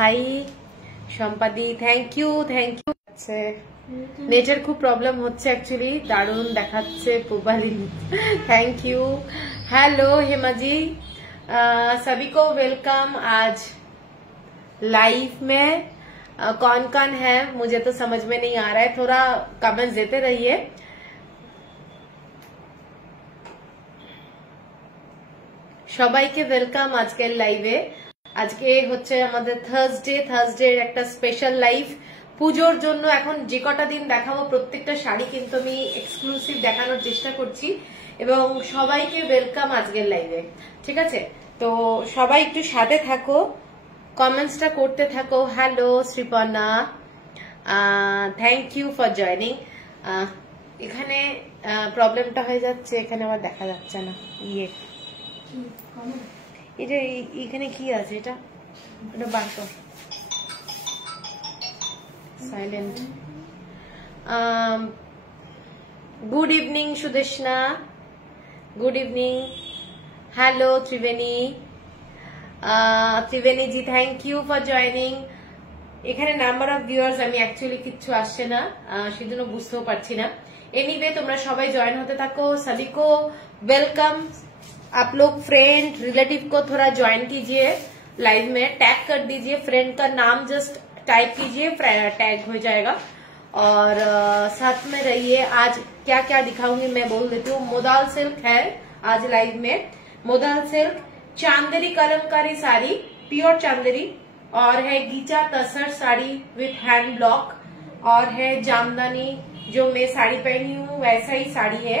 High সম্পাদি, thank you নেটের খুব problem হচ্ছে অ্যাকচুয়ালি, দারুণ দেখাচ্ছে profile, thank you. Hello Hema ji, सभी को वेलकम। आज लाइव में कौन कौन है मुझे तो समझ में नहीं आ रहा है, थोड़ा कमेंट्स देते रहिए। সবাইকে ওয়েলকাম আজকের লাইভে। আজকে হচ্ছে আমাদের থার্সডে একটা স্পেশাল লাইভ পুজোর জন্য। এখন যে কটা দিন দেখাবো প্রত্যেকটা শাড়ি কিন্তু আমি এক্সক্লুসিভ দেখানোর চেষ্টা করছি এবং সবাইকে ওয়েলকাম আজকের লাইভে, ঠিক আছে? তো সবাই একটু সাথে থাকো, কমেন্টসটা করতে থাকো। Hello Sriparna, thank you for joining. এখানে প্রবলেমটা হয়ে যাচ্ছে, এখানে আমার দেখা যাচ্ছে না এটা এখানে কি আছে, এটা বার কর, silent. Good evening Sudeshna, good evening. Hello Tribeni, Tribeni ji thank you for joining. এখানে নাম্বার অফ ভিউয়ার্স আমি অ্যাকচুয়ালি কিচ্ছু আসছে না, সেজন্য বুঝতেও পারছি না। এনিওয়ে তোমরা সবাই জয়েন হতে থাকো, सभी को वेलकम। आप लोग फ्रेंड रिलेटिव को थोड़ा ज्वाइन कीजिए, लाइव में टैग कर दीजिए, फ्रेंड का नाम जस्ट टाइप कीजिए, टैग हो जाएगा। और साथ में रहिए। आज क्या क्या दिखाऊंगी मैं बोल देती हूँ। मोदाल सिल्क है आज लाइव में, मोदाल सिल्क चांदेरी कलमकारी साड़ी, प्योर चांदेरी, और है गीचा तसर साड़ी विथ हैंड ब्लॉक, और है जामदानी जो मैं साड़ी पहनी हूँ वैसा ही साड़ी है,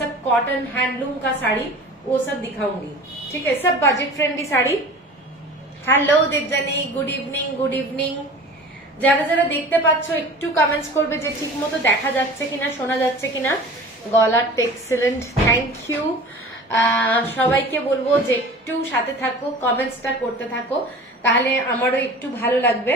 सब कॉटन हैंडलूम का साड़ी, वो सब दिखाऊंगी, ठीक है? सब budget friendly sari. Hello Debjani, good evening, good evening. যারা যারা দেখতে পাচ্ছ একটু কমেন্টস করবে যে ঠিক মতো দেখা যাচ্ছে কিনা, শোনা যাচ্ছে কিনা। গলাটা এক্সেলেন্ট, থ্যাংক ইউ। সবাইকে বলবো যে একটু সাথে থাকো, কমেন্টসটা করতে থাকো, তাহলে আমারও একটু ভালো লাগবে।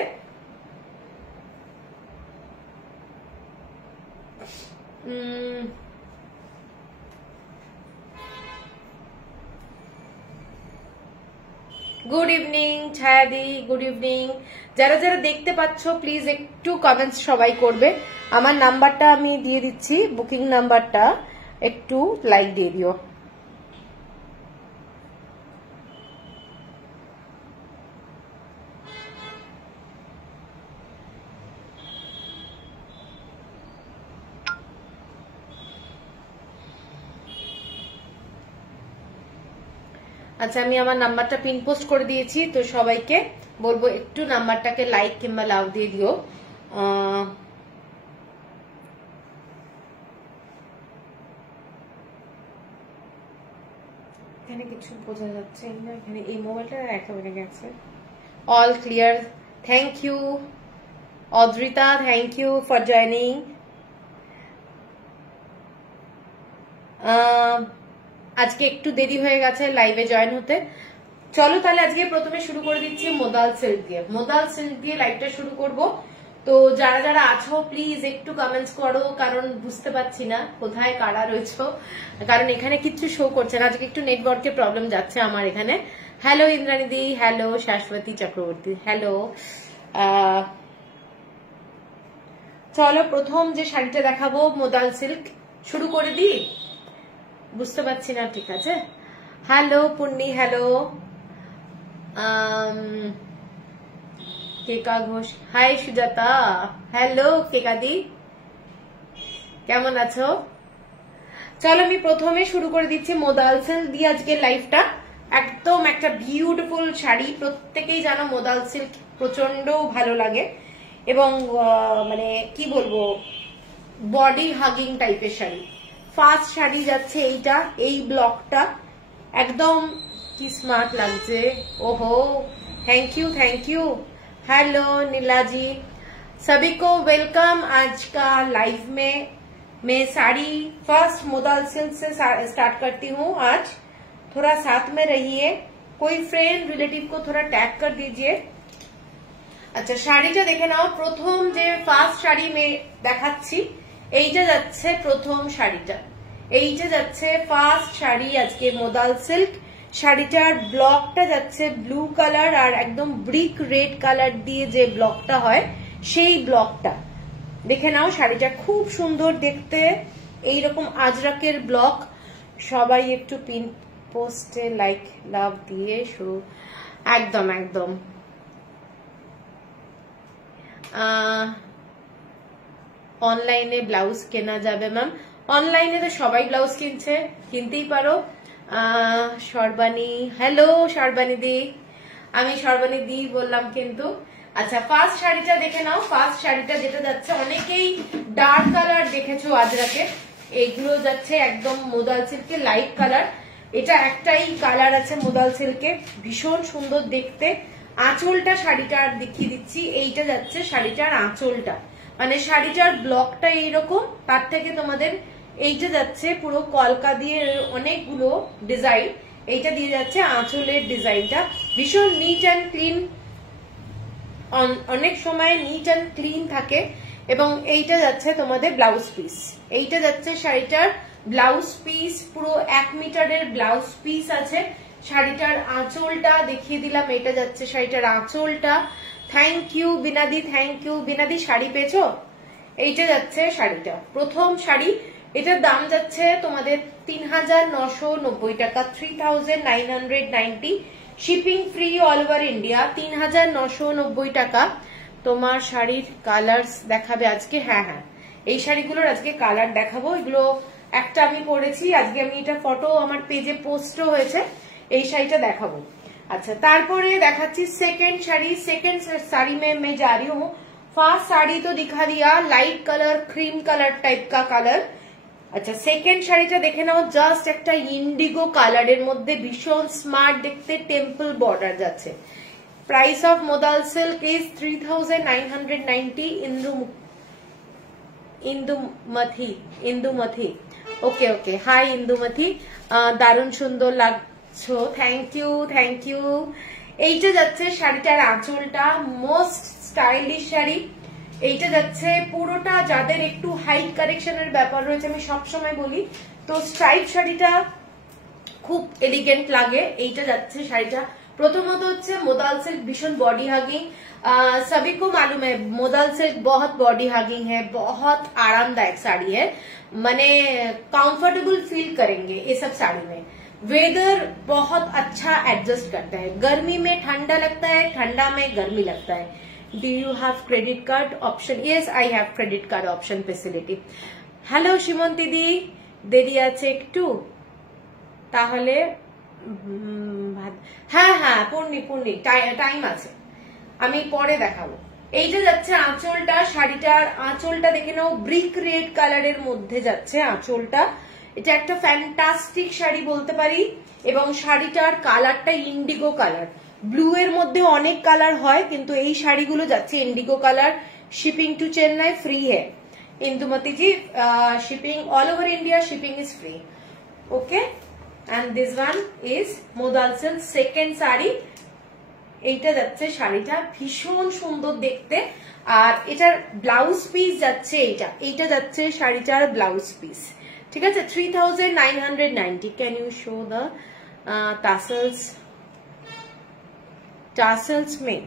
গুড ইভিনিং ছায়াদি, গুড ইভিনিং। যারা যারা দেখতে পাচ্ছ প্লিজ একটু কমেন্টস সবাই করবে। আমার নাম্বারটা আমি দিয়ে দিচ্ছি, বুকিং নাম্বারটা, একটু লাইক দিয়ে দিও। আচ্ছা আমি আমার নাম্বারটা পিন পোস্ট করে দিয়েছি, তো সবাইকে বলবো একটু নাম্বারটাকে লাইক কিংবা লাভ দিয়ে দিও। এখানে কিছু বোঝা যাচ্ছে না, এখানে এই মোবাইলটা একেবারে গেছে। All clear, thank you Adrita, thank you for joining. আজকে একটু দেরি হয়ে গেছে লাইভে জয়েন হতে। চলো তাহলে আজকে প্রথমে শুরু করে দিচ্ছি মোদাল সিল্ক দিয়ে। মোদাল সিল্ক দিয়ে লাইভটা শুরু করব। তো যারা যারা আছো প্লিজ একটু কমেন্টস করো, কারণ বুঝতে পারছি না কোথায় কারা রয়েছো, কারণ এখানে কিচ্ছু শো করছে না। আজকে একটু নেটওয়ার্কের প্রবলেম যাচ্ছে আমার এখানে। হ্যালো ইন্দ্রাণীদি, হ্যালো শাশ্বতী চক্রবর্তী, হ্যালো। চলো প্রথম যে শাড়িটা দেখাবো মোদাল সিল্ক, শুরু করে দিই। বুঝতে পারছি না, ঠিক আছে। হ্যালো পুন্নি, হ্যালো কেকা ঘোষ, হাই সুজাতা, হ্যালো কেকাদি, কেমন আছো? চলো আমি প্রথমে শুরু করে দিচ্ছি মোদাল সিল্ক দিয়ে আজকে লাইভটা। একদম একটা বিউটিফুল শাড়ি, প্রত্যেকেই জানো মোদাল সিল্ক প্রচন্ড ভালো লাগে এবং মানে কি বলবো, বডি হাগিং টাইপের শাড়ি। ফার্স্ট শাড়ি যাচ্ছে এইটা, এই ব্লকটা একদম কি স্মার্ট লাগছে। ওহো, thank you thank you. Hello Nila ji, सभी को वेलकम। आज का लाइव में मैं साड़ी फर्स्ट मोदाल सिल्क से स्टार्ट करती हूँ। आज थोड़ा साथ में रहिए, कोई फ्रेंड रिलेटिव को थोड़ा टैग कर दीजिए। अच्छा শাড়িটা দেখে নাও। প্রথম যে ফার্স্ট শাড়ি মে দেখাচ্ছি এইটা যাচ্ছে প্রথম শাড়িটা, এইটা যাচ্ছে ফার্স্ট শাড়ি আজকে মোদাল সিল্ক। শাড়িটার ব্লকটা যাচ্ছে ব্লু কালার আর একদম ব্রিক রেড কালার দিয়ে যে ব্লকটা হয় সেই ব্লকটা দেখে নাও। শাড়িটা খুব সুন্দর দেখতে, এইরকম আজরাকের ব্লক। সবাই একটু পিন পোস্টে লাইক লাভ দিয়ে শুরু। একদম একদম অনলাইনে ব্লাউজ কেনা যাবে ম্যাম? অনলাইনে তো সবাই ব্লাউজ কিনছে, কিনতেই পারো। সর্বাণী, হ্যালো সর্বাণী দি, আমি সর্বাণী দি বললাম কিন্তু। আচ্ছা ফার্স্ট শাড়িটা দেখে নাও। ফার্স্ট শাড়িটা যেটা যাচ্ছে, অনেকেই ডার্ক কালার দেখেছো আজরাকে, এগুলো যাচ্ছে একদম মোদাল সিল্কে লাইট কালার। এটা একটাই কালার আছে মোদাল সিল্কে, ভীষণ সুন্দর দেখতে। আঁচলটা শাড়িটার দেখিয়ে দিচ্ছি, এইটা যাচ্ছে শাড়িটার আঁচলটা, মানে শাড়িটার ব্লকটা এইরকম, তার থেকে তোমাদের এইটা যাচ্ছে পুরো কলকা দিয়ে অনেকগুলো ডিজাইন, এইটা দিয়ে যাচ্ছে আঁচলের ডিজাইনটা। ভীষণ নিট অ্যান্ড ক্লিন, অনেক সময় নিট অ্যান্ড ক্লিন থাকে। এবং এইটা যাচ্ছে তোমাদের ব্লাউজ পিস, এইটা যাচ্ছে শাড়িটার ব্লাউজ পিস, পুরো 1 মিটারের ব্লাউজ পিস আছে। শাড়িটার আঁচলটা দেখিয়ে দিলাম, এটা যাচ্ছে শাড়িটার আঁচলটা। থ্যাংক ইউ বিনাদি, থ্যাংক ইউ বিনাদি। শাড়ি পেয়েছো? এইটা যাচ্ছে শাড়িটা, প্রথম শাড়ি। এটার দাম যাচ্ছে তোমাদের 3990 টাকা, 3990। Shipping free all over India, 3990 টাকা। তোমার শাড়ির কালার্স দেখাবে আজকে? হ্যাঁ হ্যাঁ, এই শাড়িগুলোর আজকে কালার দেখাবো। এগুলো একটা আমি পরেছি আজকে, আমি এটা ফটো আমার পেজে পোস্টও হয়েছে, এই শাড়িটা দেখাবো। अच्छा तारपरे देखाচ্ছি सेकंड शाड़ी। सेकंड साड़ी में मैं जा रही हूँ। फर्स्ट साड़ी तो दिखा दिया, light colour cream colour type का कलर। अच्छा सेकंड শাড়িটা দেখে নাও, জাস্ট একটা ইন্ডিগো কালারের মধ্যে ভীষণ স্মার্ট দেখতে, টেম্পল বর্ডার যাচ্ছে। Price of modal silk is 3990 Indumathi. Okay okay, hi Indumathi, দারুণ সুন্দর লাগছো, থ্যাংক ইউ থ্যাংক ইউ। এইটা যাচ্ছে শাড়িটার আঁচলটা, মোস্ট স্টাইলিশ শাড়ি। এইটা যাচ্ছে পুরোটা, যাদের একটু হাইট কারেকশনের ব্যাপার রয়েছে, আমি সবসময় বলি, তো স্ট্রাইপ শাড়িটা খুব এলিগেন্ট লাগে। এইটা যাচ্ছে শাড়িটা, প্রথমত হচ্ছে मोदाल सिल्क भीषण बॉडी हगिंग, सभी को मालूम है मोदाल सिल्क बहुत बॉडी हगिंग है, बहुत आरामदायक साड़ी है, माने कंफर्टेबल फील करेंगे ये सब साड़ी में। वेदर बहुत अच्छा एडजस्ट करता है, गर्मी में ठंडा लगता है, ठंडा में गर्मी लगता है। Do you have credit card option? Yes, I have credit card option facility. Hello শিমন্তী দি, দেরি আছে একটু তাহলে? হ্যাঁ হ্যাঁ পূর্ণি পূর্ণি, টাইম আছে, আমি পরে দেখাবো। এইটা যাচ্ছে আঁচলটা, শাড়িটার আঁচলটা দেখে নাও, ব্রিক রেড কালারের মধ্যে যাচ্ছে আঁচলটা। এটা একটা ফ্যান্টাস্টিক শাড়ি বলতে পারি, এবং শাড়িটার কালারটা ইন্ডিগো কালার। ব্লু এর মধ্যে অনেক কালার হয়, কিন্তু এই শাড়িগুলো যাচ্ছে indigo colour. Shipping to Chennai free है Indumati ji, shipping all over India shipping is free. Okay, and this one is modal silk second sari. এইটা যাচ্ছে শাড়িটা, ভীষণ সুন্দর দেখতে। আর এটার ব্লাউজ পিস যাচ্ছে এইটা যাচ্ছে শাড়িটার ব্লাউজ পিস, ঠিক আছে। 3990। Can you show the tassels में?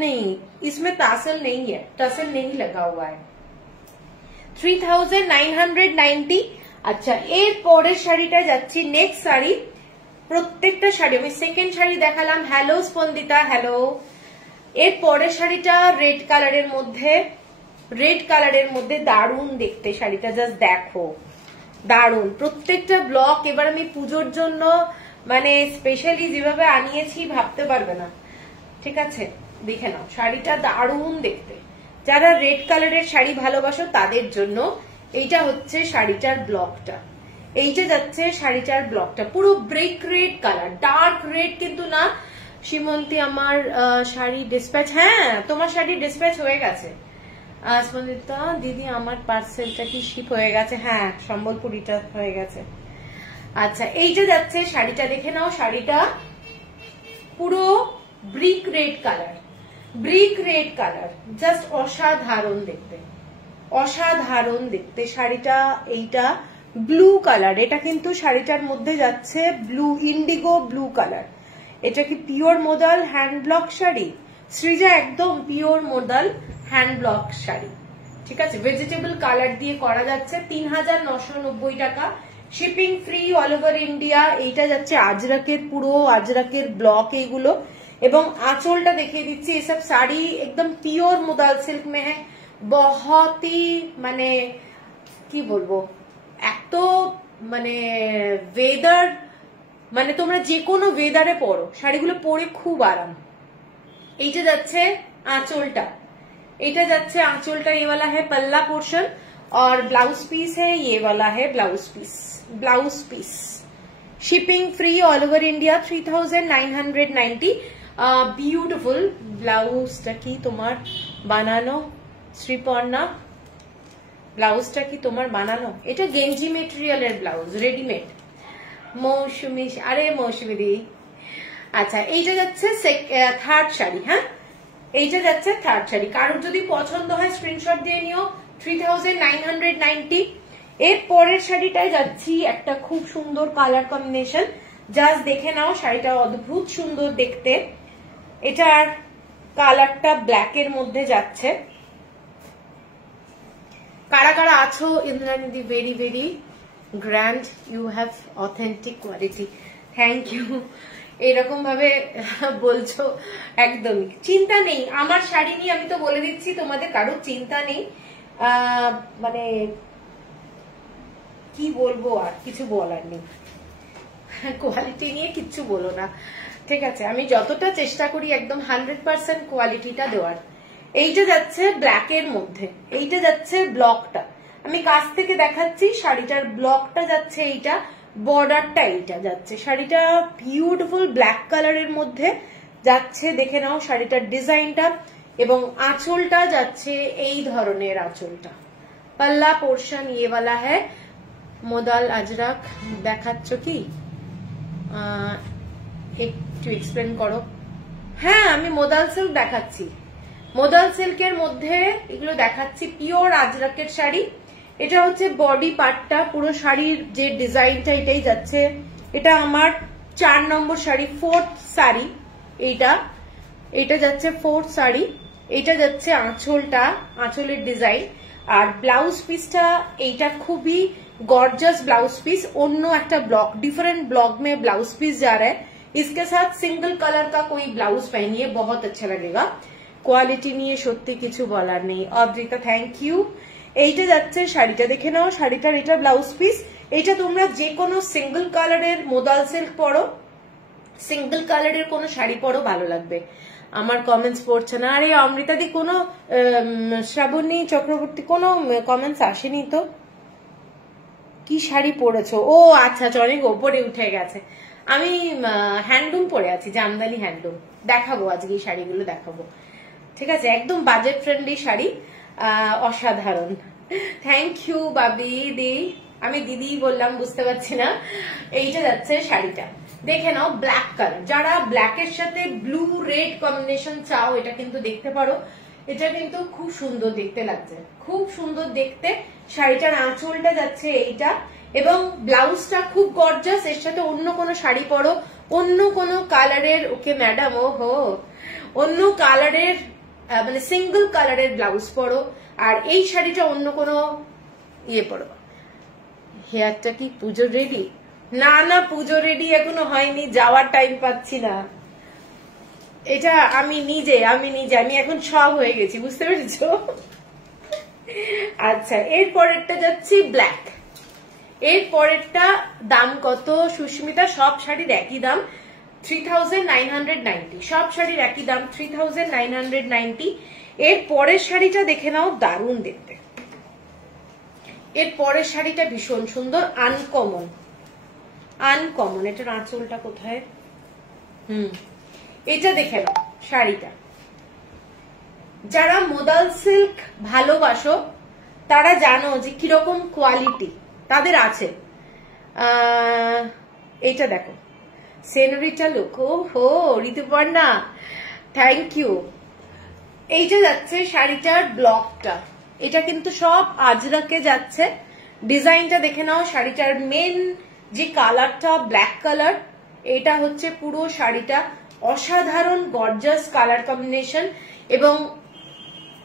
नहीं, इसमें टासल नहीं है, टसल नहीं लगा हुआ है। 3990। আচ্ছা এর পরের শাড়িটা যাচ্ছি, নেক্সট শাড়ি। প্রত্যেকটা শাড়ি আমি সেকেন্ড শাড়ি দেখালাম। Hello Spandita, hello. এর পরের শাড়িটা রেড কালারের মধ্যে দারুণ দেখতে শাড়িটা, জাস্ট দেখো দারুণ প্রত্যেকটা ব্লক। এবার আমি পুজোর জন্য মানে স্পেশালি যেভাবে আনিয়েছি ভাবতে পারবে না, ঠিক আছে। দেখে নাও শাড়িটা দারুণ দেখতে, যারা রেড কালারের শাড়ি ভালোবাসো তাদের জন্য। এইটা হচ্ছে শাড়িটার ব্লকটা, এইটা যাচ্ছে শাড়িটার ব্লকটা, পুরো brick red colour, dark red কিন্তু না। সীমন্তী আমার শাড়ি ডিসপ্যাচ, হ্যাঁ তোমার শাড়ি ডিসপ্যাচ হয়ে গেছে। স্পন্দিতা দিদি আমার পার্সেলটা কি শিপ হয়ে গেছে? হ্যাঁ সম্বলপুরিটা হয়ে গেছে। আচ্ছা এইটা যাচ্ছে শাড়িটা, দেখে নাও শাড়িটা পুরো ব্রিক রেড কালার, জাস্ট অসাধারণ দেখতে, অসাধারণ দেখতে শাড়িটা। এইটা ব্লু কালার, এটা কিন্তু শাড়িটার মধ্যে যাচ্ছে ব্লু, ইন্ডিগো ব্লু কালার। এটা কি pure modal hand block sari? Srija একদম pure modal hand block sari, ঠিক আছে। ভেজিটেবল কালার দিয়ে করা যাচ্ছে, 3990 টাকা, shipping free all over India. এইটা যাচ্ছে আজরাকের, পুরো আজরাকের ব্লক এইগুলো। এবং আঁচলটা দেখিয়ে দিচ্ছি, এসব শাড়ি একদম পিওর মোদাল সিল্ক মে হ্যাঁ, বহুত হি মানে কি বলবো, এত মানে ওয়েদার, মানে তোমরা যে কোনো ওয়েদারে পরো শাড়িগুলো পরে খুব আরাম। এইটা যাচ্ছে आंचलटा, এটা যাচ্ছে आंचलटा, ये वाला है पल्ला पोर्शन और ब्लाउज पीस है ये वाला है blouse piece. Blouse piece shipping free all over India 3990। Beautiful ব্লাউজটা কি তোমার বানানো শ্রীপর্ণা? ব্লাউজটা কি তোমার বানানো? এটা গেঞ্জি মেটেরিয়ালের ব্লাউজ, রেডিমেড। মৌসুমি, আরে মৌসুমি দি, আচ্ছা এইটা যাচ্ছে থার্ড শাড়ি। হ্যাঁ এইটা যাচ্ছে থার্ড শাড়ি, কারোর যদি পছন্দ হয় স্ক্রিনশট দিয়ে নিও। 3990। এর পরের শাড়িটায় যাচ্ছি, একটা খুব সুন্দর কালার কম্বিনেশন, জাস্ট দেখে নাও, শাড়িটা অদ্ভুত সুন্দর দেখতে। এটার কালারটা ব্ল্যাক এর মধ্যে যাচ্ছে। কারা কারা আছো Indrani, very very grand, you have authentic quality, thank you. এরকম ভাবে বলছো, একদমই চিন্তা নেই আমার শাড়ি নিয়ে, আমি তো বলে দিচ্ছি তোমাদের, কারো চিন্তা নেই। মানে কি বলবো, আর কিছু বলার নেই, কোয়ালিটি নিয়ে কিচ্ছু বলো না, ঠিক আছে। আমি যতটা চেষ্টা করি একদম 100% কোয়ালিটিটা দেওয়ার। এইটা যাচ্ছে ব্ল্যাক এর মধ্যে, এইটা যাচ্ছে ব্লকটা, আমি কাছ থেকে দেখাচ্ছি, শাড়িটার ব্লকটা যাচ্ছে এইটা, বর্ডারটা এইটা যাচ্ছে, শাড়িটা বিউটিফুল ব্ল্যাক কালারের মধ্যে যাচ্ছে, দেখে নাও শাড়িটার ডিজাইনটা। এবং আঁচলটা যাচ্ছে এই ধরনের আঁচলটা, पल्ला पोर्शन ये वाला है। मोदाल अजरक দেখাচ্ছ কি, একটু এক্সপ্লেন করো। হ্যাঁ আমি মোদাল সিল্ক দেখাচ্ছি, মোদাল সিল্কের মধ্যে এগুলো দেখাচ্ছি, পিওর আজরাকের শাড়ি। এটা হচ্ছে বডি পার্টটা, পুরো শাড়ির যে ডিজাইনটা এটাই যাচ্ছে। এটা আমার 4 নম্বর শাড়ি, 4th শাড়ি এইটা, এটা যাচ্ছে 4th শাড়ি। এটা যাচ্ছে আঁচলটা, আঁচলের ডিজাইন। আর ব্লাউজ পিসটা এইটা খুবই गॉर्जियस ब्लाउज पीस, ओन्नो একটা ब्लॉक, डिफरेंट ब्लॉक में ब्लाउज पीस जा रहा है। इसके साथ सिंगल कलर का कोई ब्लाउज पहनिए, बहुत अच्छा लगेगा। কোয়ালিটি নিয়ে সত্যি কিছু বলার নেই। Adrita thank you. এইটা যাচ্ছে শাড়িটা, দেখে নাও শাড়িটার এটা ব্লাউজ পিস। এটা তোমরা যে কোনো সিঙ্গল কালারের মোদাল সিল্ক পরো, সিঙ্গল কালারের কোনো শাড়ি পরো, ভালো লাগবে। আমার কমেন্টস পড়ছে না, আরে অমৃতাদি কোনো শ্রাবণী চক্রবর্তী কোনো কমেন্টস আসেনি তো। কি শাড়ি পরেছো? ও আচ্ছা অনেক ওপরে উঠে গেছে। আমি হ্যান্ডলুম পরে আছি, জামদানি হ্যান্ডলুম, দেখাবো আজকে এই শাড়িগুলো দেখাবো, ঠিক আছে। একদম বাজেট ফ্রেন্ডলি শাড়ি, অসাধারণ। থ্যাংক ইউ বাবি দি, আমি দিদি বললাম বুঝতে পারছি না। এইটা যাচ্ছে শাড়িটা, দেখে নাও ব্ল্যাক কালার, যারা ব্ল্যাকের সাথে ব্লু রেড কম্বিনেশন চাও এটা কিন্তু দেখতে পারো। এটা কিন্তু খুব সুন্দর দেখতে লাগছে, খুব সুন্দর দেখতে। শাড়িটার আঁচলটা যাচ্ছে এইটা, এবং ব্লাউজটা খুব গর্জাস। এর সাথে অন্য কোনো শাড়ি পরো, অন্য কোনো কালারের, ওকে ম্যাডাম, ও হো, অন্য কালারের মানে সিঙ্গল কালারের ব্লাউজ পরো, আর এই শাড়িটা অন্য কোনো ইয়ে পরো। হেয়ারটা কি পুজো রেডি? না না পুজো রেডি এখনো হয়নি, যাওয়ার টাইম পাচ্ছি না। এটা আমি নিজে আমি এখন সব হয়ে গেছি, বুঝতে পেরেছো? আচ্ছা এর পরেরটা যাচ্ছি ব্ল্যাক। এর পরেরটা দাম কত সুস্মিতা? সব শাড়ির একই দাম, 3990। সব শাড়ির একই দাম 3990। এর পরের শাড়িটা দেখে নাও, দারুণ দেখতে। এর পরের শাড়িটা ভীষণ সুন্দর, আনকমন আনকমন। এটার আঁচলটা কোথায়? এটা দেখে নাও শাড়িটা। যারা মোদাল সিল্ক ভালোবাসো তারা জানো যে কিরকম কোয়ালিটি তাদের আছে। এইটা দেখো, সেনোরিটা লুক, ও হো ঋতুপর্ণা থ্যাংক ইউ। এইটা যাচ্ছে শাড়িটার ব্লকটা, এটা কিন্তু সব আজরাকে যাচ্ছে, ডিজাইনটা দেখে নাও। শাড়িটার মেন যে কালারটা ব্ল্যাক কালার, এটা হচ্ছে পুরো শাড়িটা অসাধারণ গর্জাস কালার কম্বিনেশন, এবং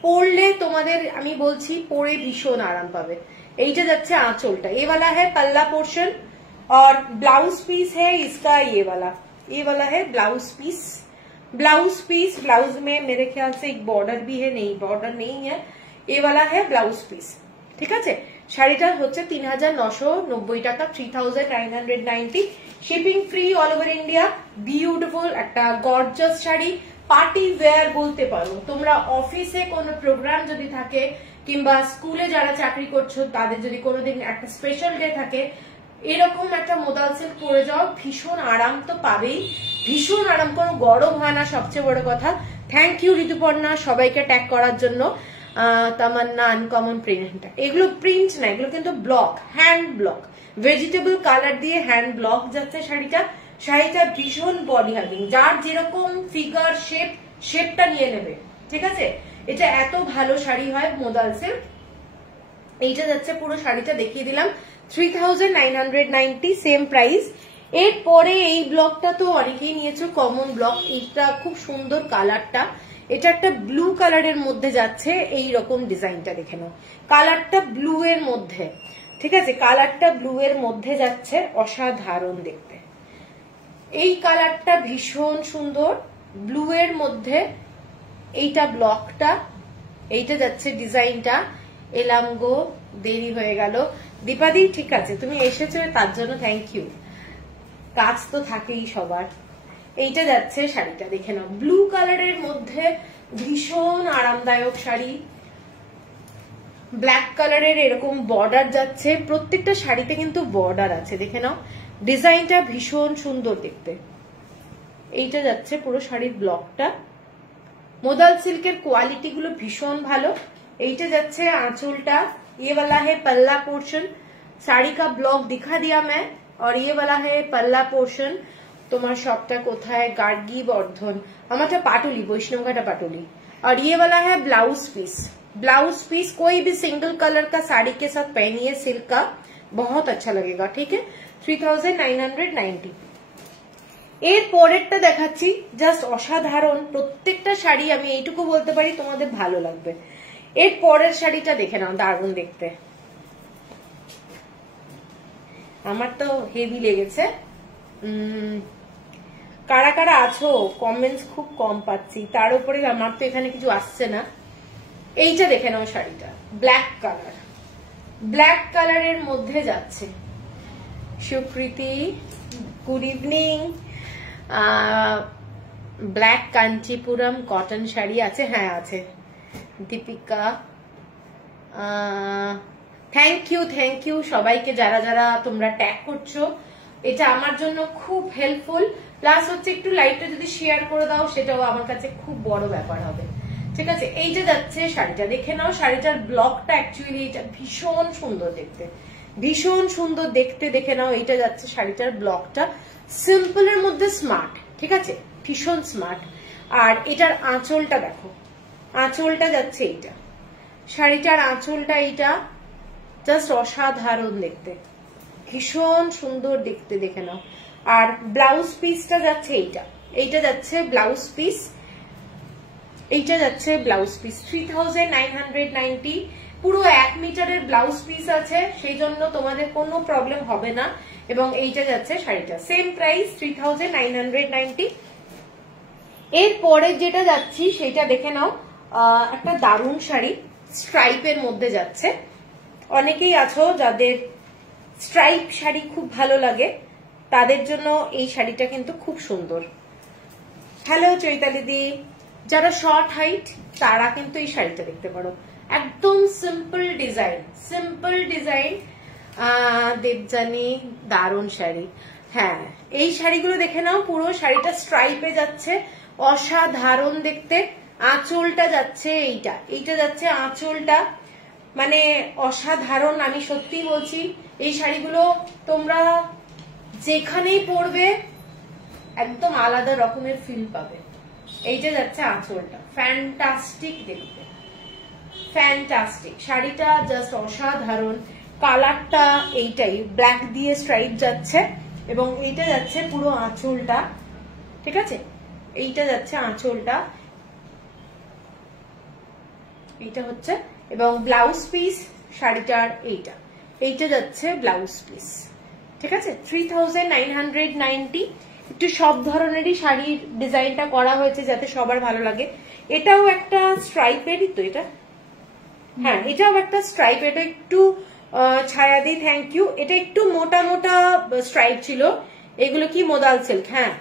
পরলে তোমাদের আমি বলছি পরে ভীষণ আরাম পাবে। এইটা যাচ্ছে आंचलটা, ये वाला है पल्ला पोर्शन और ब्लाउज पीस है इसका ये वाला है ब्लाउज पीस। ब्लाउज में मेरे ख्याल से एक बॉर्डर भी है, नहीं बॉर्डर नहीं है, ये वाला है ब्लाउज पीस। ঠিক আছে, শাড়িটা হচ্ছে 3990 টাকা, 3990। Shipping free all over India. Beautiful একটা গর্জাস শাড়ি, পার্টি ওয়্যার বলতে পারো তোমরা। অফিসে কোনো প্রোগ্রাম যদি থাকে কিংবা স্কুলে যারা চাকরি করছো তাদের যদি কোনোদিন একটা স্পেশাল ডে থাকে, এরকম একটা মোদাল সিল্ক পরে যাও, ভীষণ আরাম তো পাবেই, ভীষণ আরাম, কোনো গরম হয় না, সবচেয়ে বড় কথা। থ্যাংক ইউ ঋতুপর্ণা সবাইকে ট্যাগ করার জন্য। তামান্না আনকমন প্রিন্ট, এগুলো প্রিন্ট না, এগুলো কিন্তু block, hand block, vegetable colour দিয়ে হ্যান্ড ব্লক যাচ্ছে শাড়িটা। শাড়িটা ভীষণ বডি হাগিং, যার যেরকম ফিগার শেপটা নিয়ে নেবে। ঠিক আছে, এটা এত ভালো শাড়ি হয় মোদাল সিল্ক। এইটা যাচ্ছে পুরো শাড়িটা দেখিয়ে দিলাম 3990, সেম প্রাইস। এরপরে এই ব্লকটা তো অনেকেই নিয়েছো, কমন ব্লক, এটা খুব সুন্দর কালারটা, এটা একটা ব্লু কালারের মধ্যে যাচ্ছে, এই রকম ডিজাইনটা দেখে নাও, কালারটা ব্লু এর মধ্যে। ঠিক আছে, কালারটা ব্লু এর মধ্যে যাচ্ছে, অসাধারণ দেখতে। এই কালারটা ভীষণ সুন্দর, ব্লু এর মধ্যে এইটা ব্লকটা, এইটা যাচ্ছে ডিজাইনটা। এলাম গো, দেরি হয়ে গেল দীপাদি, ঠিক আছে তুমি এসেছো তার জন্য থ্যাংক ইউ, কাজ তো থাকেই সবার। এইটা যাচ্ছে শাড়িটা দেখে নাও, ব্লু কালারের মধ্যে ভীষণ আরামদায়ক শাড়ি, ব্ল্যাক কালারের এরকম বর্ডার যাচ্ছে, প্রত্যেকটা শাড়িতে কিন্তু বর্ডার আছে, দেখে নাও ডিজাইনটা ভীষণ সুন্দর দেখতে। এইটা যাচ্ছে পুরো শাড়ির ব্লকটা, मोदल सिल्क क्वालिटी गुलो भीषण भालो। এইটা যাচ্ছে आंचलটা, ये वाला है पल्ला पोर्शन, साड़ी का ब्लॉक दिखा दिया मैं, और ये वाला है पल्ला पोर्शन। তোমার শপটা কোথায়? গার্গী বর্ধন, আমারটা পাটুলি, বৈষ্ণবঘাটা পাটুলি। और ये वाला है ब्लाउज पीस। ब्लाउज पीस कोई भी सिंगल कलर का साड़ी के साथ पहनिए सिल्क का, बहुत अच्छा लगेगा। ठीक है, 3990। এর পরেরটা দেখাচ্ছি, জাস্ট অসাধারণ, প্রত্যেকটা শাড়ি আমি এইটুকু বলতে পারি তোমাদের ভালো লাগবে। এর পরের শাড়িটা দেখে নাও, দারুণ দেখতে, আমার তো হেভি লেগেছে। কারা কারা আছো? কমেন্টস খুব কম পাচ্ছি, তার উপরে আমার তো এখানে কিছু আসছে না। এইটা দেখে নাও শাড়িটা, ব্ল্যাক কালার, ব্ল্যাক কালারের মধ্যে যাচ্ছে। Sukriti good evening. Black Kanchipuram cotton sari আছে, হ্যাঁ আছে। দীপিকা থ্যাংক ইউ সবাইকে যারা যারা তোমরা ট্যাগ করছো, এটা আমার জন্য খুব হেল্পফুল। প্লাস হচ্ছে একটু লাইভটা যদি শেয়ার করে দাও সেটাও আমার কাছে খুব বড় ব্যাপার হবে। ঠিক আছে, এইটা যাচ্ছে শাড়িটা দেখে নাও, শাড়িটার ব্লকটা অ্যাকচুয়ালি এটা ভীষণ সুন্দর দেখতে, ভীষণ সুন্দর দেখতে, দেখে নাও। এইটা যাচ্ছে শাড়িটার ব্লকটা, সিম্পলের মধ্যে স্মার্ট, ঠিক আছে, ভীষণ স্মার্ট। আর এটার আঁচলটা দেখো, আঁচলটা যাচ্ছে এইটা, শাড়িটার আঁচলটা এইটা জাস্ট অসাধারণ দেখতে, ভীষণ সুন্দর দেখতে, দেখে নাও। আর ব্লাউজ পিসটা যাচ্ছে এইটা, এইটা যাচ্ছে ব্লাউজ পিস, এইটা যাচ্ছে ব্লাউজ পিস 3990। পুরো 1 মিটারের ব্লাউজ পিস আছে, সেই জন্য তোমাদের কোনো প্রবলেম হবে না। এবং এইটা যাচ্ছে শাড়িটা, সেম প্রাইস 3990। এরপরে যেটা যাচ্ছি সেটা দেখে নাও, একটা দারুণ শাড়ি, স্ট্রাইপের মধ্যে যাচ্ছে। অনেকেই আছো যাদের স্ট্রাইপ শাড়ি খুব ভালো লাগে, তাদের জন্য এই শাড়িটা কিন্তু খুব সুন্দর। হ্যালো চৈতালি দি, যারা শর্ট হাইট তারা কিন্তু এই শাড়িটা দেখতে পারো, একদম simple design, simple design. Debjani দারুণ শাড়ি, হ্যাঁ এই শাড়িগুলো দেখে নাও, পুরো শাড়িটা স্ট্রাইপে যাচ্ছে, অসাধারণ দেখতে। আঁচলটা যাচ্ছে এইটা, এইটা যাচ্ছে আঁচলটা, মানে অসাধারণ। আমি সত্যি বলছি, এই শাড়িগুলো তোমরা যেখানেই পরবে একদম আলাদা রকমের ফিল পাবে। এইটা যাচ্ছে আঁচলটা, ফ্যান্টাস্টিক দেখতে, ফ্যান্টাস্টিক শাড়িটা, জাস্ট অসাধারণ। কালারটা এইটাই, ব্ল্যাক দিয়ে স্ট্রাইপ যাচ্ছে এবং এইটা যাচ্ছে পুরো আঁচলটা, ঠিক আছে, এইটা যাচ্ছে আঁচলটা, এইটা হচ্ছে, এবং ব্লাউজ পিস শাড়িটার এইটা যাচ্ছে ব্লাউজ পিস, ঠিক আছে। 3990, একটু সব ধরনেরই শাড়ির ডিজাইনটা করা হয়েছে যাতে সবার ভালো লাগে। এটাও একটা স্ট্রাইপেরই তো, এটা হ্যাঁ এটাও একটা স্ট্রাইপ, এটা একটু ছায়া দি থ্যাংক ইউ, এটা একটু মোটা মোটা স্ট্রাইপ ছিল, এগুলো কি মোদাল সিল্ক, হ্যাঁ।